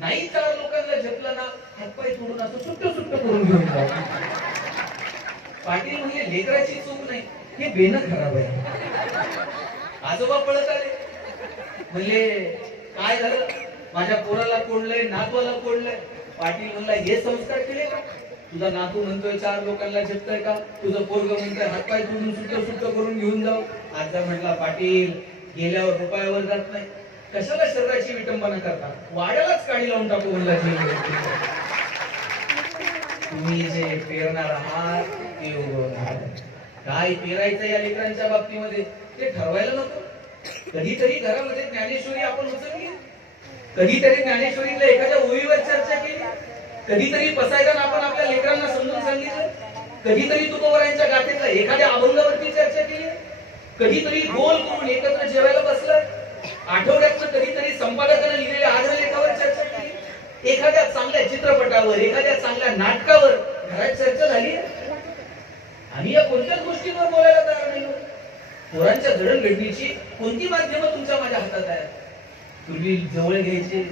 नाही 4 लोकांना झेपलं ना, हातपाय तोडून असं सुट्ट सुट्ट करून घेऊन जाऊ. पाटील म्हणजे लेकराची चूक नाही, हे बेन खराब आहे. आजोबा पळत आले, म्हणले काय झालं? माझ्या पोराला कोंडलंय, नातवाला कोंडलंय. पाटील म्हणला हे संस्कार केले का? तुझा नातू म्हणतोय 4 लोकांना झेपतोय का? तुझं पोरग म्हणतोय हातपाय तोडून सुट्ट सुट्ट करून घेऊन जाऊ. आजा म्हटला पाटील गेल्यावर रुपयावर जात नाही, कशाला शरीराची विटंबना करता, वाड्यालाच काढी लावून टाकू म्हणला. तुम्ही जे पेरणार आहात ते उगवणार. काय पेरायचं या लेकरांच्या बाबतीमध्ये ते ठरवायला नको. कधीतरी घरामध्ये ज्ञानेश्वरी आपण उचलली, कधीतरी ज्ञानेश्वरीतल्या एखाद्या ओळीवर चर्चा केली, कधीतरी पसायदान आपण आपल्या लेकरांना समजून सांगितलं, कधीतरी तुकोबरायांच्या गाथेतल्या एखाद्या अभंगावरती चर्चा केली, कधीतरी गोल करून एकत्र जेवायला बसलं, आठवड्यातनं कधीतरी संपादकाने लिहिलेल्या आग्रलेखावर चर्चा केली. एखाद्या चांगल्या चित्रपटावर, एखाद्या चांगल्या नाटकावर घरात चर्चा झाली. आम्ही या कोणत्याच गोष्टींवर बोलायला तयार नाही. पोरांच्या जडणघडणीची कोणती माध्यमं तुमच्या माझ्या हातात आहेत? पूर्वी जवळ घ्यायचे.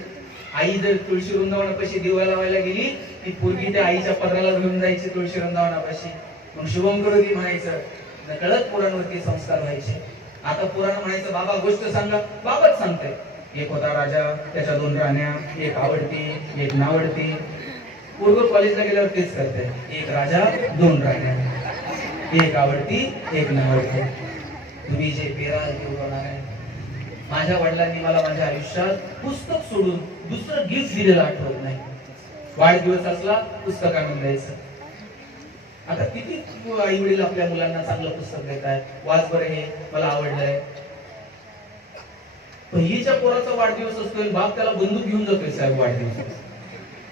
आई जर तुळशी वृंदावनापाशी दिवा लावायला गेली ती पोरगी त्या आईच्या पदराला घेऊन जायची तुळशी वृंदावनापाशी. मग शुभम करोती म्हणायचं. कळत पोरांवरती संस्कार व्हायचे. आता पोरांना म्हणायचं बाबा गोष्ट सांगा, बाबाच सांगते. एक होता राजा, त्याच्या 2 राण्या, एक आवडती एक नावडती. पूर्व कॉलेजला गेल्यावर तेच करते. एक राजा 2 राण्या, एक आवडती एक नावडती. तुम्ही जे पेराल ते उगवणार आहे. माझ्या वडिलांनी मला माझ्या आयुष्यात पुस्तक सोडून दुसरं गिफ्ट दिलेलं आठवत नाही. वाढदिवस असला पुस्तक आणून द्यायचं. आता किती आई वडील आपल्या मुलांना चांगलं पुस्तक देतात. वाच बरं हे, मला आवडलंय. पहिलीच्या पोराचा वाढदिवस असतोय, बाप त्याला बंदूक घेऊन जातोय साहेब वाढदिवस.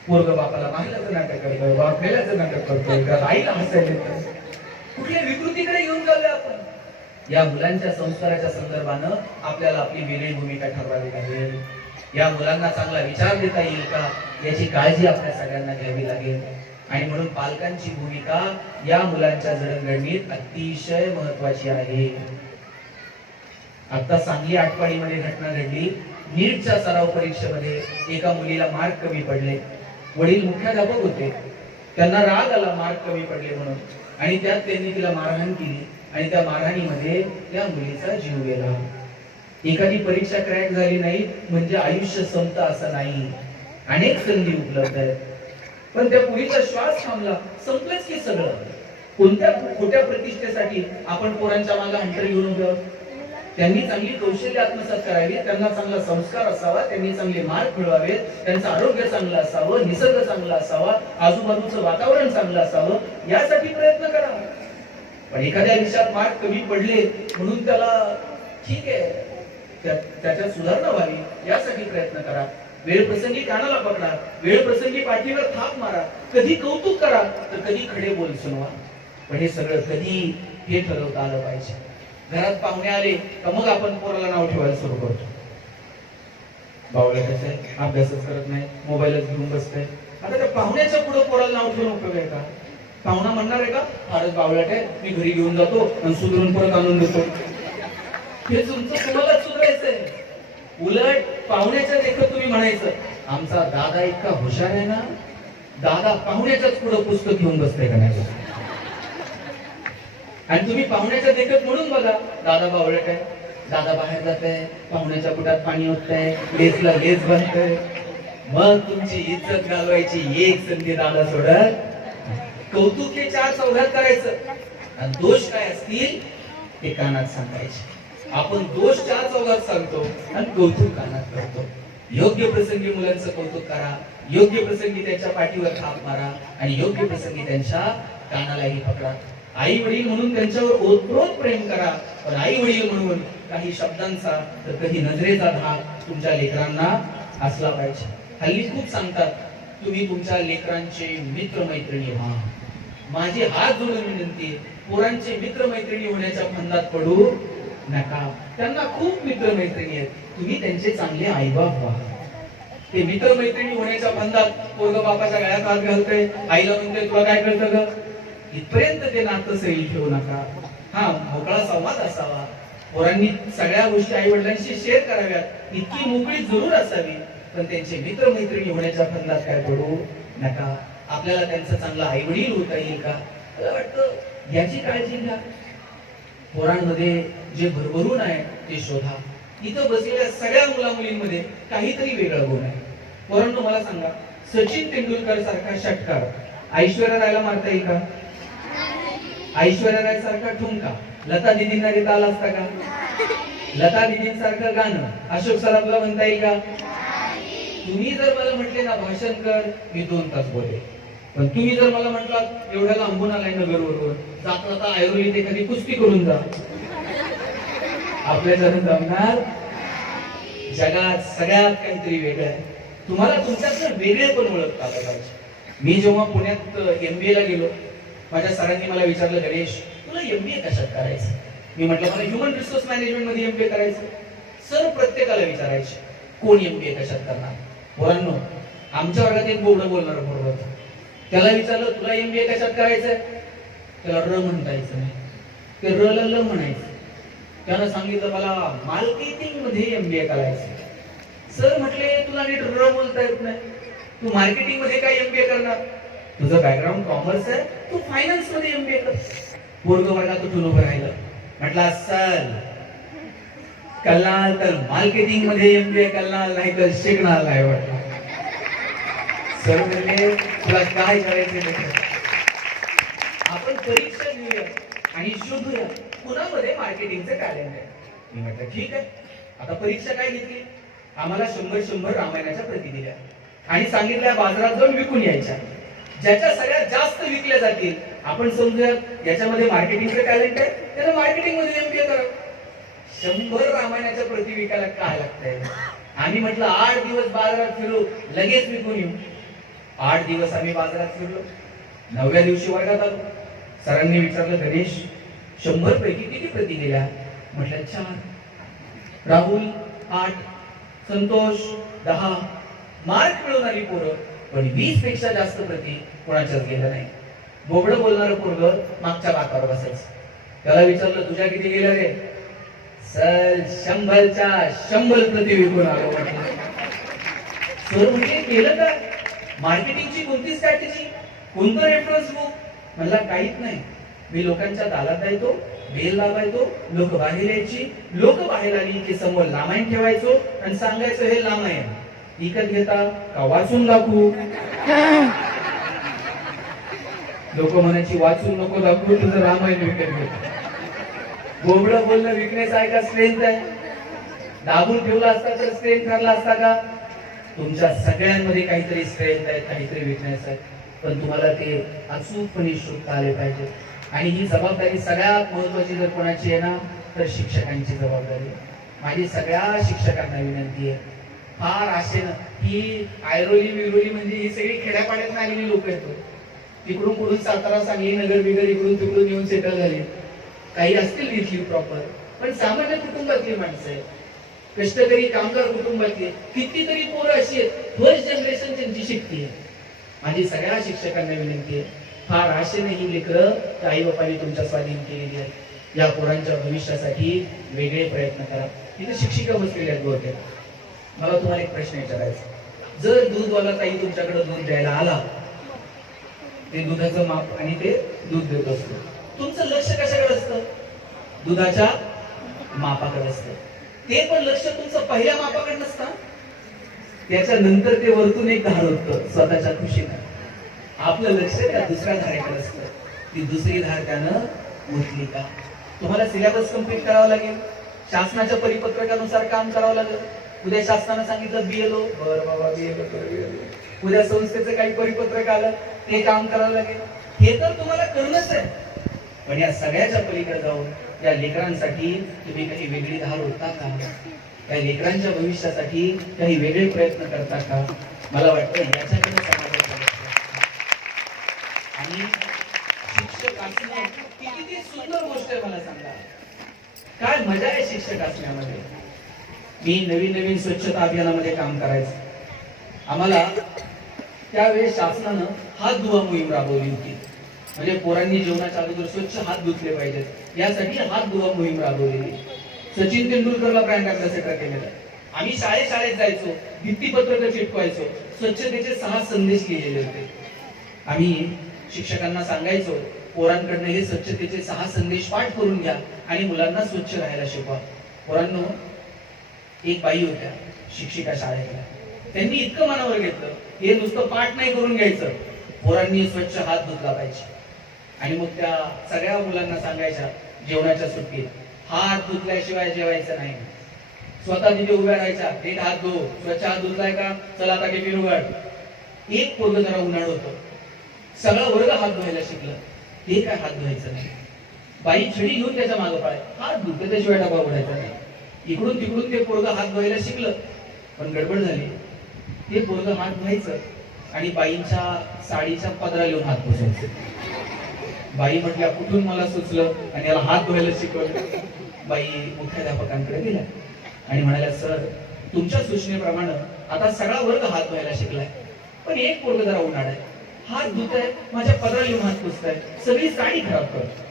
पोरग बापाला मारल्याचं नाटक करतोय, बाप मेल्याचं नाटक करतोय, आईला हसायला येतोय. कुठल्या विकृतीकडे घेऊन चाललोय आपण? या मुलांच्या संस्काराच्या संदर्भानं आपल्याला आपली वेगळी भूमिका ठरवावी लागेल. या मुलांना चांगला विचार देता येईल का याची काळजी आपल्या सगळ्यांना घ्यावी लागेल. आणि म्हणून पालकांची भूमिका या मुलांच्या जडणघडणीत अतिशय महत्वाची आहे. आता सांगली आटपाडीमध्ये घटना घडली. नीटच्या सराव परीक्षेमध्ये एका मुलीला मार्क कमी पडले. वडील मुख्याध्यापक होते. त्यांना राग आला मार्क कमी पडले म्हणून, आणि त्यात त्यांनी तिला मारहाण केली. आणि त्या मारहाणीमध्ये त्या मुलीचा जीव गेला. एखादी परीक्षा क्रॅक झाली नाही म्हणजे आयुष्य संपतं असं नाही. अनेक संधी उपलब्ध आहेत. पण त्या मुलीचा श्वास थांबला, संपलंच की सगळं. कोणत्या खोट्या प्रतिष्ठेसाठी आपण पोरांच्या मागे हंटर घेऊन उभे आहोत? त्यांनी चांगली कौशल्य आत्मसात करावी, त्यांना चांगला संस्कार असावा, त्यांनी चांगले मार्क मिळवावेत, त्यांचं आरोग्य चांगलं असावं, निसर्ग चांगला असावा, आजूबाजूचं वातावरण चांगलं असावं, यासाठी प्रयत्न करा. पण एखाद्या विषयात मार्क कमी पडले म्हणून त्याला ठीक आहे त्याच्यात सुधारणा व्हावी यासाठी प्रयत्न करा. वेळ प्रसंगी कानाला पकडा, वेळ प्रसंगी पाठीवर थाप मारा, कधी कौतुक करा तर कधी खडे बोल सुनवा. पण हे सगळं कधी हे ठरवता आलं पाहिजे. घरात पाहुणे आले तर मग आपण पोराला नाव ठेवायला सुरू करतो. बावळ्या कसं आहे, अभ्यासच करत नाही, मोबाईलच घेऊन बसतंय. आता त्या पाहुण्याच्या पुढे पोराला नाव ठेवून उपयोग आहे का? पाहुणा म्हणणार आहे का फारच बावळट आहे, मी घरी घेऊन जातो आणि सुधरून परत आणून देतो? हे तुमचं तुम्हालाच सुधारायचंय. उलट पाहुण्याच्या देखत तुम्ही म्हणायचं आमचा दादा इतका हुशार आहे ना, दादा पाहुण्याच्याच पुढे पुस्तक घेऊन बसते का नाही. आणि तुम्ही पाहुण्याच्या देखत म्हणून बघा दादा बावळट आहे, दादा बाहेर जात आहे, पाहुण्याच्या पोटात पाणी होतंय, लेसला लेस बनतंय. मग तुमची इज्जत घालवायची एक संधी दादा सोडत कौतुक हे 4 चौघात करायचं. आणि दोष काय असतील ते कानात सांगायचे. आपण दोष 4 चौघात सांगतो आणि कौतुक कानात करतो. योग्य प्रसंगी मुलांचं कौतुक करा, योग्य प्रसंगी त्यांच्या पाठीवर थाप मारा आणि योग्य प्रसंगी त्यांच्या कानालाही पकडा. आई वडील म्हणून त्यांच्यावर ओतप्रोत प्रेम करा, पण आई वडील म्हणून काही शब्दांचा तर कधी नजरेचा धाक तुमच्या लेकरांना असला पाहिजे. हल्ली खूप सांगतात तुम्ही तुमच्या लेकरांचे मित्रमैत्रिणी व्हा. माझी हात जोडून विनंती, पोरांचे मित्रमैत्रिणी होण्याच्या फंदात पडू नका. त्यांना खूप मित्रमैत्रिणी आहेत, तुम्ही त्यांचे चांगले आईबाप व्हा. ते मित्रमैत्रिणी होण्याच्या फंदात पोरग बापाच्या गळ्यात हात घालतोय, आईला म्हणतोय तुला काय कळतं ग, इथपर्यंत ते नातं सैल ठेवू नका. हा मोकळा संवाद असावा. पोरांनी सगळ्या गोष्टी आई वडिलांशी शेअर कराव्यात, इतकी मोकळी जरूर असावी. पण त्यांचे मित्रमैत्रिणी होण्याच्या फंदात काय पडू नका. आपल्याला त्यांचं चांगलं आई वडील होता येईल का, मला वाटतं याची काळजी घ्या. पोरांमध्ये जे भरभरून आहे ते शोधा. इथं बसलेल्या सगळ्या मुला मुलींमध्ये काहीतरी वेगळं गुण आहे. पोरांनो मला सांगा, सचिन तेंडुलकर सारखा षटकार ऐश्वर्या रायला मारता येईल का? ऐश्वर्या राय सारखा ठुमका लता दिदींना देता आला असता का? लता दिदींसारखं गाणं अशोक सराफला म्हणता येईल का? तुम्ही जर मला म्हटले ना भाषण कर, मी 2 तास बोले. पण तुम्ही जर मला म्हटलात एवढ्या लांबून आलाय नगरवरून, जाता जाता ऐरोलीत एखादी कुस्ती करून जा, आपल्या जण जमणार? जगात सगळ्यात काहीतरी वेगळं आहे. तुम्हाला तुमच्यातलं वेगळे पण ओळखता आलं पाहिजे. मी जेव्हा पुण्यात MBA ला गेलो, माझ्या सरांनी मला विचारलं गणेश तुला MBA कशात करायचं? मी म्हटलं मला ह्युमन रिसोर्स मॅनेजमेंट मध्ये MBA करायचं. सर प्रत्येकाला विचारायचे कोण MBA कशात करणार? पोरांनो आमच्या वर्गात एक बोबडं बोलणार बरोबर, त्याला विचारलं तुला MBA कशात करायचंय, त्याला र म्हणता यायचं नाही, ते र ला ल म्हणायचं. त्यानं सांगितलं मला मार्केटिंग मध्ये MBA करायचं. सर म्हटले तुला नीट र बोलता येत नाही, तू मार्केटिंग मध्ये काय MBA करणार, तुझं बॅकग्राऊंड कॉमर्स आहे, तू फायनान्स मध्ये MBA कर. पोरग वर्गात उठून उभं राहिलं, म्हटलं सर कल्लाल तर मार्केटिंग मध्ये MBA करणार, नाही तर शिकणार नाही. वाटलं सर म्हणले तुला काय करायचं, आपण परीक्षा घेऊया आणि शोधूया कुणामध्ये मार्केटिंगचं टॅलेंट आहे. मी म्हटलं ठीक आहे. आता परीक्षा काय घेतली, आम्हाला 100 रामायणाच्या प्रती दिल्या आणि सांगितल्या बाजारात जाऊन विकून यायच्या, ज्याच्या सगळ्यात जास्त विकल्या जातील आपण समजूया याच्यामध्ये मार्केटिंगचं टॅलेंट आहे, त्याला मार्केटिंग मध्ये MBA करा. 100 रामायणाच्या प्रती विकायला काय लागतंय. आम्ही म्हटलं 8 दिवस बाजारात फिरू, लगेच विकून येऊ. 8 दिवस आम्ही बाजारात फिरलो. 9व्या दिवशी वर्गात आलो. सरांनी विचारलं गणेश 100 पैकी किती प्रती दिल्या. म्हटलं 4. राहुल 8, संतोष 10. मार्क मिळून आली पोरं, पण 20 पेक्षा जास्त प्रती कोणाच्याच गेल्या नाही. बोबडं बोलणारं पोरग मागच्या बाकावर बसायचं. त्याला विचारलं तुझ्या किती गेल्या रे. सर 100च्या 100 प्रती विकून आलो. सर म्हणजे केलं काय, मार्केटिंगची कोणती स्ट्रॅटेजी, कोणतं रेफरन्स बुक. म्हणला काहीच नाही, मी लोकांच्या दालात जायचो, बेल लावायचो, लोक बाहेर यायची, लोक बाहेर आली की समोर रामायण ठेवायचो आणि सांगायचो हे रामायण विकत घेता का वाचून दाखवू. लोक म्हणायची वाचून नको दाखवू, तुझं रामायण विकत घेतो. बोबडं बोलणं विकण्याचा आहे का स्ट्रेंथ आहे, दाबून ठेवला असता तर स्ट्रेंथ ठरला असता का. तुमच्या सगळ्यांमध्ये काहीतरी स्ट्रेंथ आहे, काहीतरी विकनेस आहे, पण तुम्हाला ते अचूकपणे शोधता आले पाहिजे. आणि ही जबाबदारी सगळ्यात महत्वाची जर कोणाची आहे ना तर शिक्षकांची जबाबदारी. माझी सगळ्या शिक्षकांना विनंती आहे, फार आशेनं ही आयरोली विरोली म्हणजे ही सगळी खेड्यापाड्यात आलेली लोक आहेत. तिकडून कुठून सातारा, सांगली, नगर बिगर इकडून तिकडून येऊन सेटल झाले. काही असतील इथली प्रॉपर, पण सामान्य कुटुंबातली माणसं आहेत, कष्टकरी कामगार कुटुंबातली. कितीतरी पोरं अशी आहेत फर्स्ट जनरेशन त्यांची शिकते. माझी सगळ्या शिक्षकांना विनंती आहे, फार आशेने ही लेकरं आई बापांनी तुमच्या स्वाधीन केलेली आहेत. या पोरांच्या भविष्यासाठी वेगळे प्रयत्न करा. इथे शिक्षिका बसलेल्या आहेत बहुतेक. मला तुम्हाला एक प्रश्न विचारायचा, जर दूधवाला ताई तुमच्याकडे दूध द्यायला आला, ते दुधाचं माप आणि ते दूध देत असतो, तुमचं लक्ष कशाकडे असतं, दुधाच्या मापाकडे असतं. ते पण लक्ष तुमचं पहिल्या मापाकडे नसतं, त्याच्यानंतर ते वरतून एक धार होतं स्वतःच्या खुशीनं. आपलं लक्ष त्या दुसऱ्या धारेकडे असतं, ती दुसरी धार त्यानं मुतली का. तुम्हाला सिलेबस कम्प्लीट करावा लागेल, शासनाच्या परिपत्रकानुसार काम करावं लागेल. उद्या शासनानं सांगितलं BLO, बरं बाबा BLO. उद्या संस्थेचं काही परिपत्रक आलं, ते काम करावं लागेल. हे तर तुम्हाला करणंच आहे, पण या सगळ्याच्या पलीकडे जाऊन या लेकरांसाठी तुम्ही काही वेगळी धार होता का, या लेकरांच्या भविष्यासाठी काही वेगळे प्रयत्न करता का. मला वाटतं याच्याकडे समाजाचं लक्ष. आणि शिक्षक असणे किती सुंदर गोष्ट आहे. मला सांगा काय मजा आहे शिक्षक असण्यामध्ये. मी नवीन स्वच्छता अभियानामध्ये काम करायचं. आम्हाला त्यावेळेस शासनानं हात धुवा मोहीम राबवली होती. म्हणजे पोरांनी जेवणाच्या अगोदर स्वच्छ हात धुतले पाहिजेत, यासाठी हात धुवा मोहीम राबवलेली. सचिन तेंडुलकरला ब्रँड अँबॅसेडर केलेला. आम्ही शाळेत जायचो, भित्तीपत्रक चिटकवायचो, स्वच्छतेचे 6 संदेश लिहिलेले होते. आम्ही शिक्षकांना सांगायचो पोरांकडनं हे स्वच्छतेचे 6 संदेश पाठ करून घ्या आणि मुलांना स्वच्छ राहायला शिकवा. पोरांनो, एक बाई होत्या शिक्षिका शाळेतल्या, त्यांनी इतकं मनावर घेतलं, हे नुसतं पाठ नाही करून घ्यायचं, पोरांनी स्वच्छ हात धुतला पाहिजे. आणि मग त्या सगळ्या मुलांना सांगायच्या जेवणाच्या सुट्टीत हात धुतल्याशिवाय जेवायचं नाही. स्वतः तिथे उभ्या राहायच्या, नीट हात धु, स्वच्छ हात धुतलाय का, चला आता टिफिन उघड. एक पोरग जरा उन्हाळ होतं, सगळा वर्ग हात धुवायला शिकलं, हे काय हात धुवायचं नाही. बाई छडी घेऊन त्याच्या मागं पाळाय, हात धुतले त्याशिवाय डबा उघडायचा नाही. इकडून तिकडून ते पोरग हात धुवायला शिकलं, पण गडबड झाली. ते पोरग हात धुवायचं आणि बाईंच्या साडीच्या पदरा लिहून हात पुसायचे. बाई म्हटल्या कुठून मला सुचलं आणि याला हात धुवायला शिकवलं. बाई मुख्याध्यापकांकडे गेल्या आणि म्हणाल्या, सर तुमच्या सूचनेप्रमाणे आता सगळा वर्ग हात धुवायला शिकलाय, पण एक पोरग जरा उन्हाळ आहे, हात धुत आहे, माझ्या पदराला येऊन हात पुसताय, सगळी साडी खराब करतो.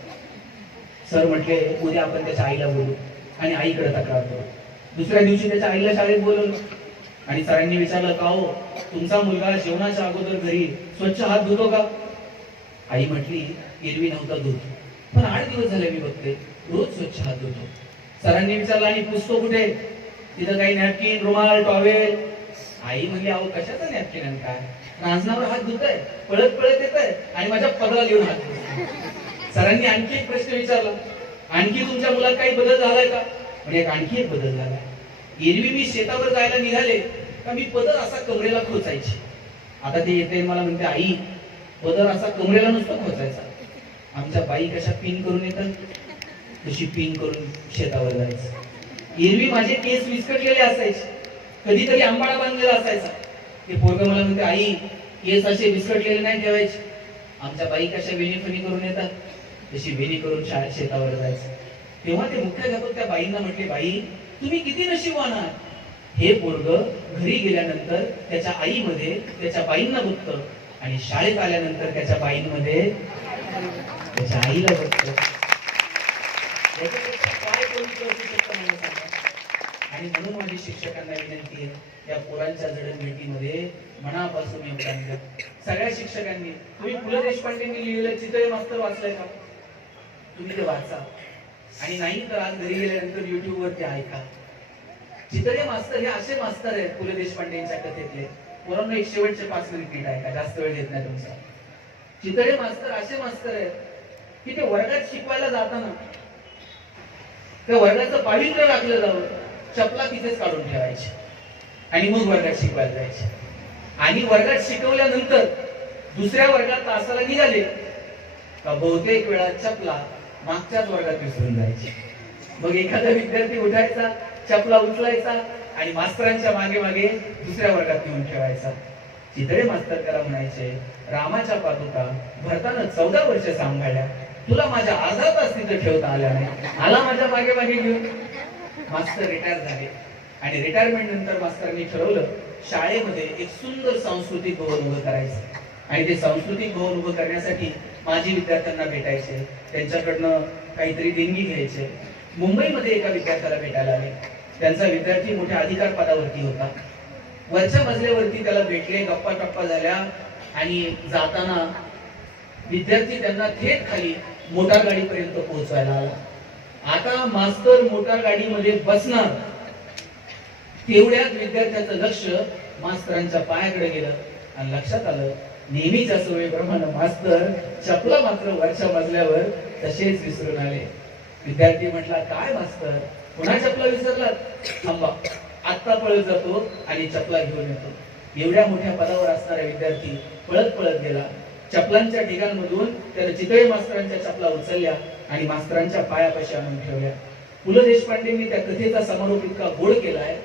सर म्हटले उद्या आपण त्याच्या आईला बोलू आणि आईकडे तक्रार करू. दुसऱ्या दिवशी त्याच्या आईला शाळेत बोलवलं आणि सरांनी विचारलं, का हो तुमचा मुलगा जेवणाच्या अगोदर घरी स्वच्छ हात धुतो का? आई म्हटली एरवी नव्हता धुत, पण 8 दिवस झाले मी बघते रोज स्वच्छ हात धुतो. सरांनी विचारलं आणि पुसतो कुठे? तिथं काही नॅपकिन, रुमाल, टॉवेल. आई म्हणली अहो कशाचा नॅपकिन आणि काय, रांजणावर हात धुताय, पळत पळत येत आहे आणि माझ्या पदराला येऊन हात धुताय. सरांनी आणखी एक प्रश्न विचारला, आणखी तुमच्या मुलात काही बदल झालाय का? म्हणजे आणखी एक बदल झालाय. एरवी मी शेतावर जायला निघाले का मी पदर असा कमरेला खोचायची, आता ते येते मला म्हणते आई पदर असा कमरेला नुसतं खोचायचा. आमच्या बाई कशा पिन करून येतात तशी पिन करून शेतावर जायचं. एरवी माझे केस विस्कटलेले असायचे, कधीतरी आंबाडा बांधलेला असायचा. ते पोरग मला म्हणते आई केस असे विस्कटलेले नाही ठेवायचे. आमच्या बाई कशा वेणीफणी करून येतात तशी वेणी करून शाळेत शेतावर जायचं. तेव्हा ते मुख्याध्यापक त्या बाईंना म्हटले, बाई तुम्ही किती नशीबवान आहात. हे पोरग घरी गेल्यानंतर त्याच्या आईमध्ये त्याच्या बाईंना बघतं आणि शाळेत आल्यानंतर त्याच्या बाईंमध्ये त्याच्या आईला बघतं. काय पवित्र असू शकतं मला सांगा. आणि म्हणून माझी शिक्षकांना विनंती आहे, या पोरांच्या जडणघडणीमध्ये मनापासून योगदान द्या. सगळ्या शिक्षकांनी, तुम्ही पु ल देशपांडेंनी लिहिलेलं चितळे मास्तर वाचलंय का? तुम्ही ते वाचा आणि नाही तर आज घरी गेल्यानंतर युट्यूब वर ते ऐका. चितळे मास्तर हे असे मास्तर आहेत पु ल देशपांडेंच्या कथेतले. पोरांना एक शेवटचे 5 मिनिट नीट ऐका, जास्त वेळ घेत नाही तुमचा. चितळे मास्तर असे मास्तर आहेत की ते वर्गात शिकवायला जाताना त्या वर्गाचं पावित्र्य राखलं जावं, चपला तिथेच काढून ठेवायची आणि मग वर्गात शिकवायला जायचे. आणि वर्गात शिकवल्यानंतर दुसऱ्या वर्गात तासाला निघाले का बहुतेक वेळा चपला मागच्याच वर्गात विसरून जायची. मग एखादा विद्यार्थी उठायचा, चपला उचलायचा आणि मास्तरांच्या मागे मागे दुसऱ्या वर्गात नेऊन ठेवायचा. चितळे मास्तर त्याला म्हणायचे, रामाच्या पादुका भरताना 14 वर्ष सांभाळल्या, तुला माझ्या अर्धा तास तिथे ठेवता आल्या नाही, आला माझ्या मागे मागे घेऊन. मास्तर रिटायर झाले आणि रिटायरमेंट नंतर मास्तरांनी ठरवलं शाळेमध्ये एक सुंदर सांस्कृतिक भवन उभं करायचं. आणि ते सांस्कृतिक भवन उभं करण्यासाठी माजी विद्यार्थ्यांना भेटायचे, त्यांच्याकडनं काहीतरी देणगी घ्यायचे. मुंबईमध्ये एका विद्यार्थ्याला भेटायला आले. त्यांचा विद्यार्थी मोठ्या अधिकार पदावरती होता. वरच्या मजल्यावरती त्याला भेटले, गप्पा टप्पा झाल्या आणि जाताना विद्यार्थी त्यांना थेट खाली मोटार गाडीपर्यंत पोहोचवायला आला. आता मास्तर मोटार गाडीमध्ये बसणार तेवढ्याच विद्यार्थ्याचं लक्ष मास्तरांच्या पायाकडे गेलं आणि लक्षात आलं नेहमीच्या सवयीप्रमाणे मास्तर चपला मात्र वरच्या मजल्यावर तसेच विसरून आले. विद्यार्थी म्हटला, काय मास्तर पुन्हा चपला विसरलात? थांबा, आत्ता पळत जातो आणि चपला घेऊन येतो. एवढ्या मोठ्या पदावर असणारा विद्यार्थी पळत पळत गेला. चपलांच्या ढिगांमधून त्याने चितळे मास्तरांच्या चपला उचलल्या आणि मास्तरांच्या पायापाशी आणून ठेवल्या. पु ल देशपांडेंनी त्या कथेचा समारोप इतका गोड केलाय.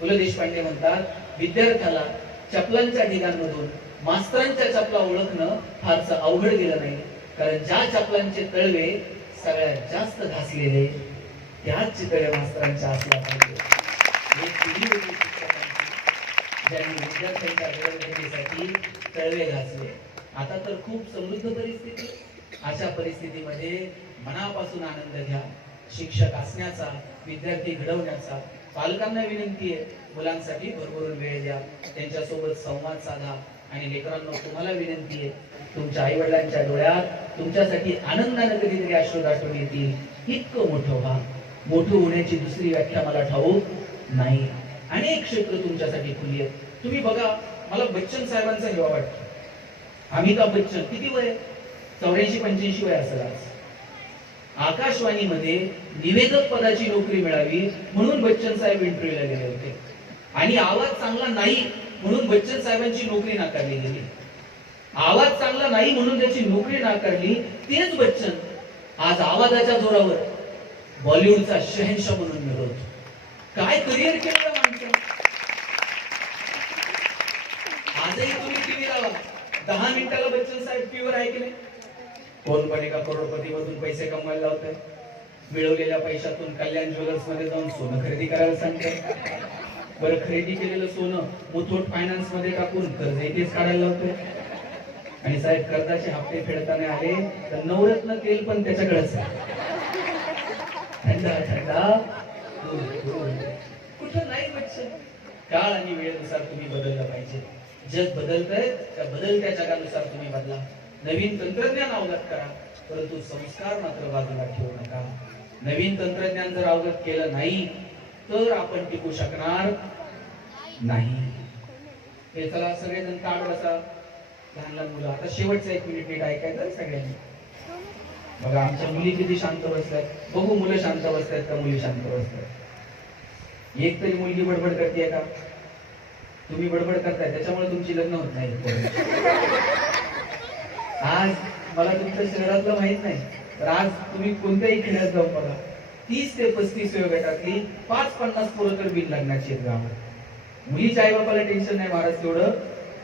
पु ल देशपांडे म्हणतात, विद्यार्थ्याला चपलांच्या ढिगांमधून मास्तरांच्या चपला ओळखणं फारसं अवघड गेलं नाही, कारण ज्या चपलांचे तळवे सगळ्यात जास्त घासलेले त्याच चितळे मास्तरांच्या असल्या पाहिजे. एक पिढी होती शिक्षकांची ज्यांनी विद्यार्थ्यांच्या जडणघडणीसाठी तळवे घासले. आता तर खूप समृद्ध परिस्थिती. अशा परिस्थितीमध्ये मनापासून आनंद घ्या. शिक्षक असण्याचा, विद्यार्थी घडवण्याचा. पालकांना विनंती आहे, मुलांसाठी भरभरून वेळ द्या, त्यांच्यासोबत संवाद साधा. आणि लेकरांना तुम्हाला विनंती आहे, तुमच्या आई वडिलांच्या डोळ्यात तुमच्यासाठी आनंदाने कधीतरी अश्रू दाटून येतील. इतकं मोठं व्हा. मोठं होण्याची दुसरी व्याख्या मला ठाऊक नाही. अनेक क्षेत्र तुमच्यासाठी खुली आहेत. तुम्ही बघा, मला बच्चन साहेबांचा हेवा वाटतो. अमिताभ बच्चन किती वय? 84-85 वय असेल आज. आकाशवाणीमध्ये निवेदक पदाची नोकरी मिळावी म्हणून बच्चन साहेब इंटरव्ह्यूला गेले होते आणि आवाज चांगला नाही म्हणून बच्चन साहेबांची नोकरी नाकारली गेली. आवाज चांगला नाही म्हणून त्याची नोकरी नाकारली. तेच बच्चन आज आवाजाच्या जोरावर बॉलिवूडचा शहनशाह म्हणून मिळवतो. काय करिअर केलं माणसं. आजही तुम्ही टीव्ही लावा, 10 मिनिटाला बच्चन साहेब टीव्हीवर ऐकले. कोण बनेगा करोडपती मधून पैसे कमवायला लावताय. मिळवलेल्या पैशातून कल्याण ज्वेलर्स मध्ये जाऊन सोनं खरेदी करायला सांगताय. बरं, खरेदी केलेलं सोनं मुथूट फायनान्स मध्ये टाकून कर्ज इथेच काढायला लावतोय. आणि साहेब, कर्जाचे हप्ते फेडताना आले तर नवरत्न तेल पण त्याच्याकडेच आहे. थंडा थंडा कुठं नाही बच्चे. काळ आणि वेळेनुसार तुम्ही बदललं पाहिजे. जग बदलतंय, त्या बदलत्या जगानुसार तुम्ही बदला. नवीन तंत्रज्ञान अवगत करा, परंतु संस्कार मात्र बाजूला ठेवू नका. नवीन तंत्रज्ञान जर अवगत केलं नाही तर आपण टिकू शकणार नाही. हे चला सगळेजण ताट बसा. लहान लहान मुलं, आता शेवटचा 1 मिनिट नीट ऐकायचं सगळ्यांनी. बघा आमच्या मुली किती शांत बसल्यात. बघू मुलं शांत बसतात का मुली शांत बसतात. एक तरी मुलगी बडबड करते का? तुम्ही बडबड करताय त्याच्यामुळे तुमची लग्न होत नाही. आज मला तुमच्या शहरातलं माहित नाही, तर आज तुम्ही कोणत्याही खेड्यात जाऊन बघा, 30 ते 35 वयोगटातली 5-50 पोरं तर बिन लग्नाची आहेत गावात. मुलीच्या आई बापाला टेन्शन नाही महाराज तेवढं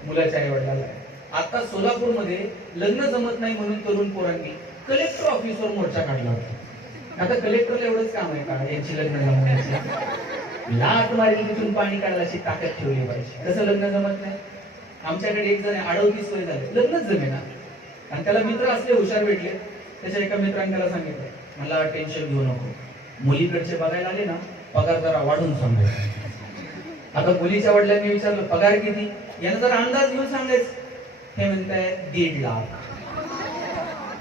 मुलाच्या आई वडिलाला. आता सोलापूरमध्ये लग्न जमत नाही म्हणून तरुण पोरांनी कलेक्टर ऑफिसवर मोर्चा काढला होता. आता कलेक्टरला एवढंच काम आहे का यांची लग्न जमवण्याची? लाट मारेल तिथून पाणी काढायला अशी ताकद ठेवली पाहिजे. कसं लग्न जमत नाही? आमच्याकडे एक जण 38 वय झाले, लग्नच जमेना. आणि त्याला मित्र असले हुशार भेटले. त्याच्या एका मित्रांनी त्याला सांगितलं, मला टेन्शन घेऊ नको, मुलीकडचे बघायला आले ना पगार जरा वाढून सांगायचं. आता मुलीच्या वडिलांनी विचारलं पगार किती? यानं जरा अंदाज घेऊन सांगायचं. हे म्हणताय 1.5 लाख.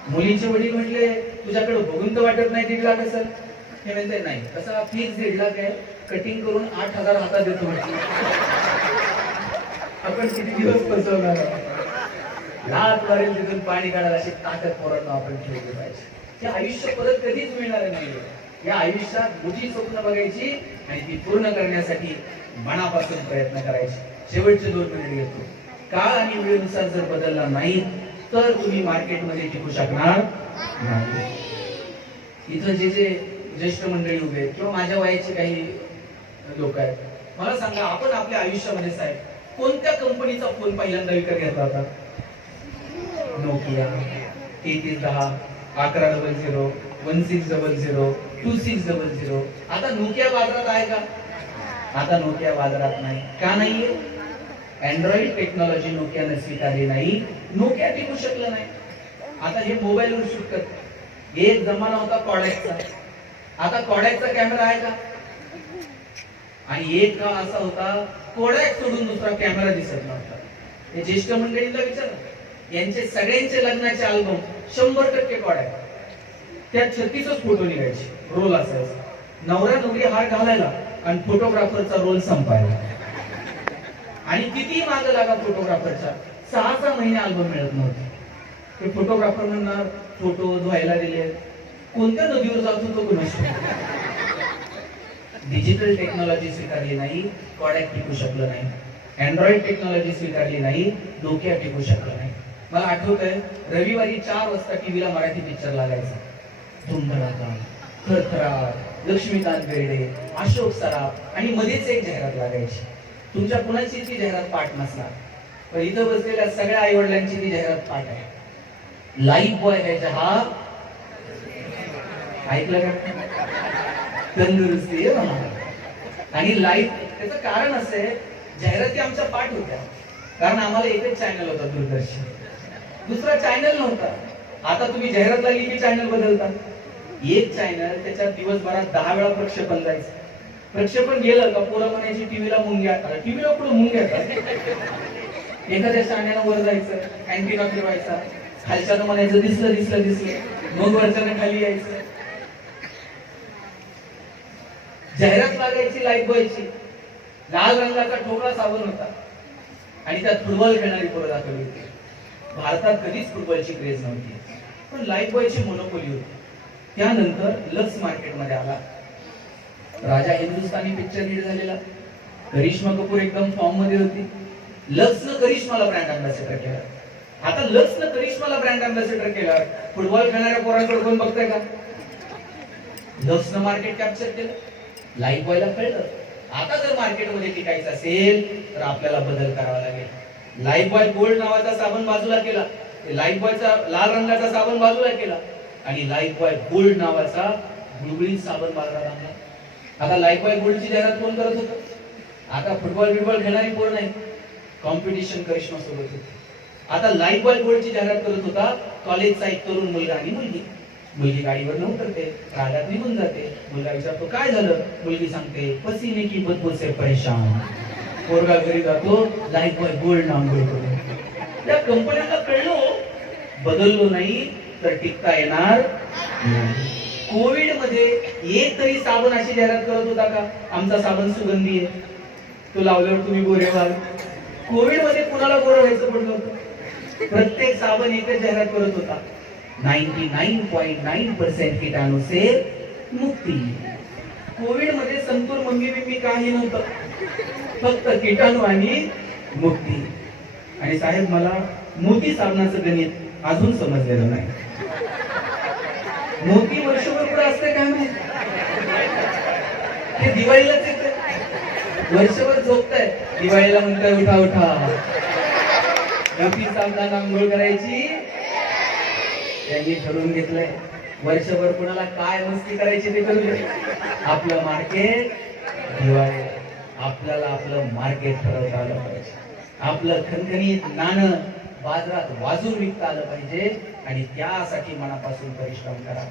मुलीचे वडील म्हटले तुझ्याकडे बघून तर वाटत नाही 1.5 लाख असेल. हे म्हणते नाही, तसा फिक्स 1.5 लाख आहे, कटिंग करून 8,000 हातात देतो म्हटलं. आपण किती दिवस फसवणार? लाट मारेल तिथून पाणी काढायला अशी ताकद पोरांना आपण ठेवली पाहिजे. हे आयुष्य परत कधीच मिळणार नाही. या आयुष्यात मोठी स्वप्न बघायची आणि ती पूर्ण करण्यासाठी मनापासून प्रयत्न करायचे. शेवटचे 2 मिनिट घेतो. काळ आणि वेळेनुसार जर बदलला नाही तर तुम्ही मार्केटमध्ये टिकू शकणार नाही. इथं जे जे ज्येष्ठ मंडळी उभे आहेत किंवा माझ्या वयाचे काही लोक आहेत, मला सांगा आपण आपल्या आयुष्यामध्ये साहेब कोणत्या कंपनीचा फोन पहिल्यांदा विकत घेतला होता? नोकिया 3310, 1100, 1600, 2600. आता नोकिया बाजारात आहे का? आता नोकिया बाजारात नाही. का नाहीये? अँड्रॉइड टेक्नॉलॉजी नोकियाने स्वीकारली नाही, नोकिया टिकू शकलं नाही. आता हे मोबाईलवर शूट करत. एक जमाना होता कॉडॅकचा, आता कॉडॅकचा कॅमेरा आहे का? आणि एक काळ असा होता कोडॅक सोडून दुसरा कॅमेरा दिसत नव्हता. हे ज्येष्ठ मंडळींना विचार, यांचे सगळ्यांचे लग्नाचे अल्बम 100% कोडॅक. त्यात 36च फोटो निघायचे, रोल असायचा. नवरा नवरी हार घालायला आणि फोटोग्राफरचा रोल संपायला. आणि किती मागे लागा फोटोग्राफरच्या, 6 महिने अल्बम मिळत नव्हते. ते फोटोग्राफर म्हणणार फोटो धुवायला दिले, कोणत्या नदीवर जातो तो गुन्हा. डिजिटल टेक्नॉलॉजी स्वीकारली नाही, कोडॅक टिकू शकलं नाही. अँड्रॉइड टेक्नॉलॉजी स्वीकारली नाही, नोकिया टिकू शकलं नाही. मला आठवतंय रविवारी 4 वाजता टीव्हीला मराठी पिक्चर लागायचा. धुमधडाका, थरथराट, लक्ष्मीकांत बेर्डे, अशोक सराफ आणि मध्येच एक जाहिरात लागायची. तुमच्या कुणाची ती जाहिरात पाठ नसणार, पण इथं बसलेल्या सगळ्या आई वडिलांची ती जाहिरात पाठ आहे. लाईफ बॉय है जहा, ऐकलं का? तंदुरुस्ती आहे म्हणा. आणि लाईफ, त्याचं कारण असं आहे जाहिराती आमच्या पाठ होत्या, कारण आम्हाला एकच चॅनल होता दूरदर्शन, दुसरा चॅनल नव्हता. आता तुम्ही जाहिरात लागली की चॅनल बदलता. एक चॅनल त्याच्यात दिवसभरात 10 वेळा प्रक्षेपण जायचं. प्रक्षेपण गेलं का पोरं म्हणायची टीव्हीला मुंग्या, टीव्हीला पुढे मुंग्या. एखाद्या शाण्यानं वर जायचं, अँटिना फिरवायचा, खालच्यानं म्हणायचं दिसलं दिसलं दिसलं, मग वरच्यानं खाली यायचं. जाहिरात लागायची लाईफ बॉयची, लाल रंगाचा ठोकळा साबण होता आणि त्यात फुटबॉल खेळणारी पोरं दाखवली होती. भारतात कधीच फुटबॉलची क्रेज नव्हती, पण लाईफ बॉयची मोनोपोली होती. त्यानंतर लक्स मार्केटमध्ये आला. राजा हिंदुस्थानी पिक्चर हिट झालेला, करिश्मा कपूर एकदम फॉर्म मध्ये होती. लक्सनं करिश्माला ब्रँड अँबॅसेडर केला. आता लक्सनं करिश्माला ब्रँड अँबॅसेडर केला, फुटबॉल खेळणाऱ्या पोरांकडे कोण बघताय का? लक्सनं मार्केट कॅप्चर केलं. लाईफ बॉयला कळलं आता जर मार्केटमध्ये टिकायचं असेल तर आपल्याला बदल करावा लागेल. लाईफ बॉय गोल्ड नावाचा साबण बाजूला केला, लाईफ बॉयचा लाल रंगाचा साबण बाजूला केला आणि लाईफ बॉय गोल्ड नावाचा गुळगुळीत साबण बाजारात आणला. आता लाईफ बॉय गोल्डची जाहिरात कोण करत होतं? आता फुटबॉल खेळणारी पोरं नाही, कॉम्पिटिशन करिश्मा सोबत होती. आता लाईफ बॉय गोल्डची जाहिरात करत होता कॉलेजचा एक तरुण मुलगा आणि मुलगी गाडीवर उतरते, रागात निघून जाते. मुलगा विचारतो काय झालं, मुलगी सांगते पसीने की बदबू से परेशान. पोरगा घरी जातो, लाईफ बॉय गोल्ड आंघोळ करतो. त्या कंपन्यांना कळलो, बदललो नाही तर टिकता येणार नाही. कोविड मध्ये एक तरी साबण अशी जाहिरात करत होता का, आमचा साबण सुगंधी आहे, तो लावल्यावर तुम्ही गोरे व्हाल. कोविड मध्ये कुणाला गोरं व्हायचं पडलं होतं? प्रत्येक साबण एकच जाहिरात करत होता, 99.9% किटाणू से मुक्ती. कोविड मध्ये संतूर मम्मी बिम्मी काही नव्हतं, फक्त किटाणू आणि मुक्ती. आणि साहेब मला मोती साबणाचं गणित अजून समजलेलं नाही. मोती वर्षभर पुढे असते काय नाही, हे दिवाळीलाच येते. वर्षभर झोपताय, दिवाळीला म्हणताय उठा उठा, मोती साबणानं आंघोळ करायची. त्यांनी ठरवून घेतलंय वर्षभर कुणाला काय मस्ती करायची ते करू दे. आपलं मार्केट दिवाळी, आपल्याला आपलं मार्केट ठरवता आलं पाहिजे. आपलं खणखणीत नाणं बाजारात वाजून विकता आलं पाहिजे आणि त्यासाठी मनापासून परिश्रम करा.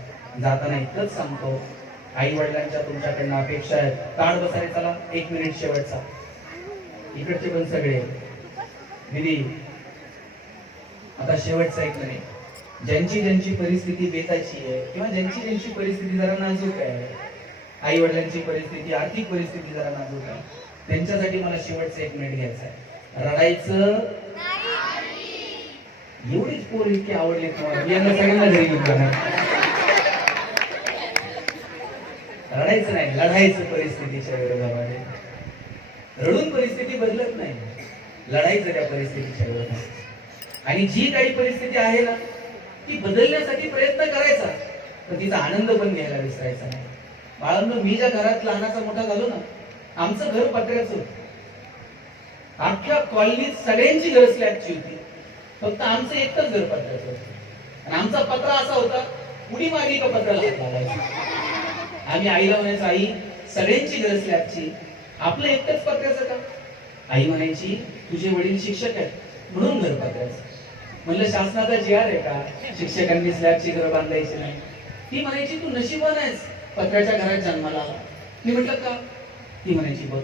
जाताना इतकंच सांगतो, आई वडिलांच्या तुमच्याकडनं अपेक्षा आहेत. ताड बसारे, चला 1 मिनिट शेवटचा. इकडचे पण सगळे दिदी, आता शेवटचा 1 मिनिट. ज्यांची परिस्थिती बेताची आहे किंवा ज्यांची परिस्थिती जरा नाजूक आहे, आई वडिलांची परिस्थिती, आर्थिक परिस्थिती जरा नाजूक आहे, त्यांच्यासाठी मला शेवटचं 1 मिनिट घ्यायचं आहे. रडायचं एवढीच पोर इतकी आवडली तुम्हाला, सगळ्यांना घरी घेतलं नाही. रडायचं नाही, लढायचं परिस्थितीच्या विरोधामध्ये. रडून परिस्थिती बदलत नाही, लढायचं त्या परिस्थितीच्या विरोधात. आणि जी काही परिस्थिती आहे ना, ती बदलण्यासाठी प्रयत्न करायचा, तर तिचा आनंद पण घ्यायला विसरायचा नाही. बाळांनो, मी ज्या घरात लहानाचा मोठा झालो ना, आमचं घर पत्र्याचं होतं. अख्ख्या कॉलनीत सगळ्यांची घर स्लॅबची होती, फक्त आमचं एकच घर पत्र्याचं होतं. आणि आमचा पत्रा असा होता, उडी मारली का पत्राला हात लागायचा. आम्ही आईला म्हणायचो, आई सगळ्यांची घर स्लॅबची, आपलं एकच पत्र्याचं का? आई म्हणायची, तुझे वडील शिक्षक आहेत म्हणून घर पत्र्याचं. म्हणलं शासनाचा जी आर आहे का, शिक्षकांनी स्लॅबची घर बांधायची नाही? ती म्हणायची, तू नशीबवान आहेस पत्र्याच्या घरात जन्माला आला. मी म्हटलं का? ती म्हणायची, बघ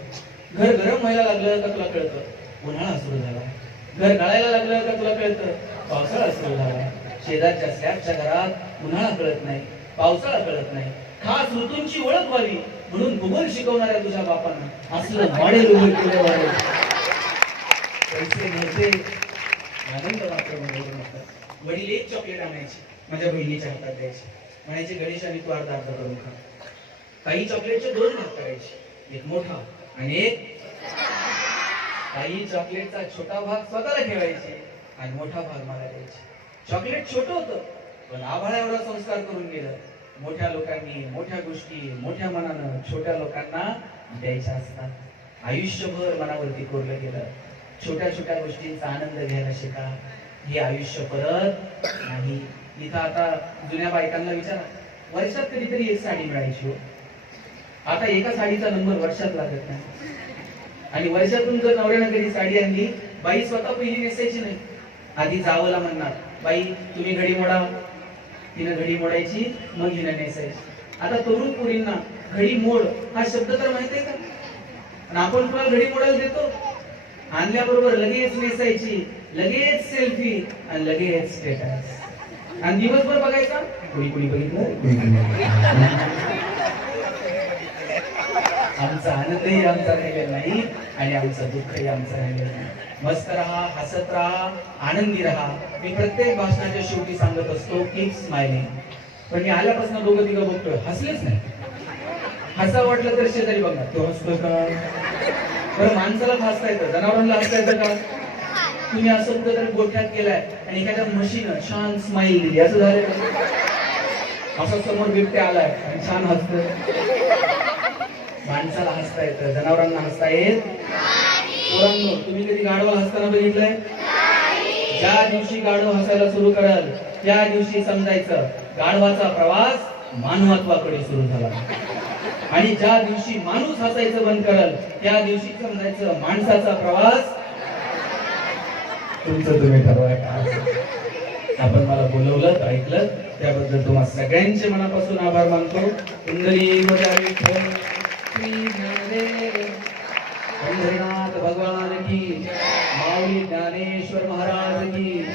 घर गरम व्हायला लागलं का तुला कळतं, उन्हाळा सुरू झाला. घर गळायला लागलं का तुला कळतं, पावसाळा सुरू झाला. शेजारच्या स्लॅबच्या घरात उन्हाळा कळत नाही, पावसाळा कळत नाही. खास ऋतूंची ओळख व्हावी म्हणून भूगोल शिकवणाऱ्या तुझ्या बापानं असलं मॉडेल उभं केलं. पैसे नव्हते, आनंद मात्र नव्हता. वडील एक चॉकलेट आणायची, माझ्या बहिणीच्या हातात द्यायची, म्हणायचे गणेश आणि तू अर्धा अर्धा करून खा. काही चॉकलेटचे 2 भाग करायचे, एक मोठा आणि एक. काही चॉकलेटचा छोटा भाग स्वतःला ठेवायचे आणि मोठा भाग मला द्यायचे. चॉकलेट छोटं होतं, पण आभाळा एवढा संस्कार करून गेलं. मोठ्या लोकांनी मोठ्या गोष्टी मोठ्या मनानं छोट्या लोकांना द्यायच्या असतात. आयुष्यभर मनावरती कोरलं गेलं. छोट्या छोट्या गोष्टींचा आनंद घ्यायला शिका, हे आयुष्य परत नाही. इथं आता जुन्या बायकांना विचारा, वर्षात कधीतरी एक साडी मिळायची हो. आता एका साडीचा नंबर वर्षात लागत नाही. आणि वर्षातून जर नवऱ्यानं कधी साडी आणली, बाई स्वतः पहिली नेसायची नाही, आधी जावला म्हणणार, बाई तुम्ही घडी मोडा. तिनं घडी मोडायची, मग हिनं नेसायची. आता तरुण पोरींना घडी मोड हा शब्द तर माहित आहे का? आणि आपण कुणाला घडी मोडायला देतो? आणल्याबरोबर लगेच नेसायची, लगेच सेल्फी आणि लगेच स्टेटस. आणि दिवसभर बघायचा, कोणी कोणी बघितलं. आमचा आनंदही आमचा राहिलेला नाही आणि आमचं दुःखही आमचं राहिलेलं नाही. मस्त राहा, हसत राहा, आनंदी राहा. मी प्रत्येक भाषणाच्या शेवटी सांगत असतो, कीप स्माइलिंग. पण मी आल्यापासून दोघं तिघं बघतोय, हसलेच नाही. हसा वाटलं तर शेजारी बघा, तो हसतोय का? बरं, माणसाला हसता येतं, जनावरांना हसता येतं का? तुम्ही असं कुठं तरी गोठ्यात गेलाय आणि एखाद्या म्हशीनं छान स्माइल दिली, असं झालं का? असं समोर बिबट्या आलाय आणि छान हसतोय. माणसाला हसता येतं, जनावरांना हसता येत. पोरांनो, तुम्ही कधी गाढवाला हसताना बघितलंय? ज्या दिवशी गाढव हसायला सुरू कराल त्या दिवशी समजायचं गाढवाचा प्रवास मानवत्वाकडे सुरू झाला. आणि ज्या दिवशी माणूस हसायचं बंद करल त्या दिवशी समजायचं माणसाचा प्रवास तुमचं तुम्ही ठरवा का. आपण मला बोलवलं ऐकलं त्याबद्दल तुम्हा सगळ्यांचे मनापासून आभार मानतो. पुंडलिक विठ्ठल श्री ज्ञानदेव पंढरीनाथ भगवान की, माऊली ज्ञानेश्वर महाराज की.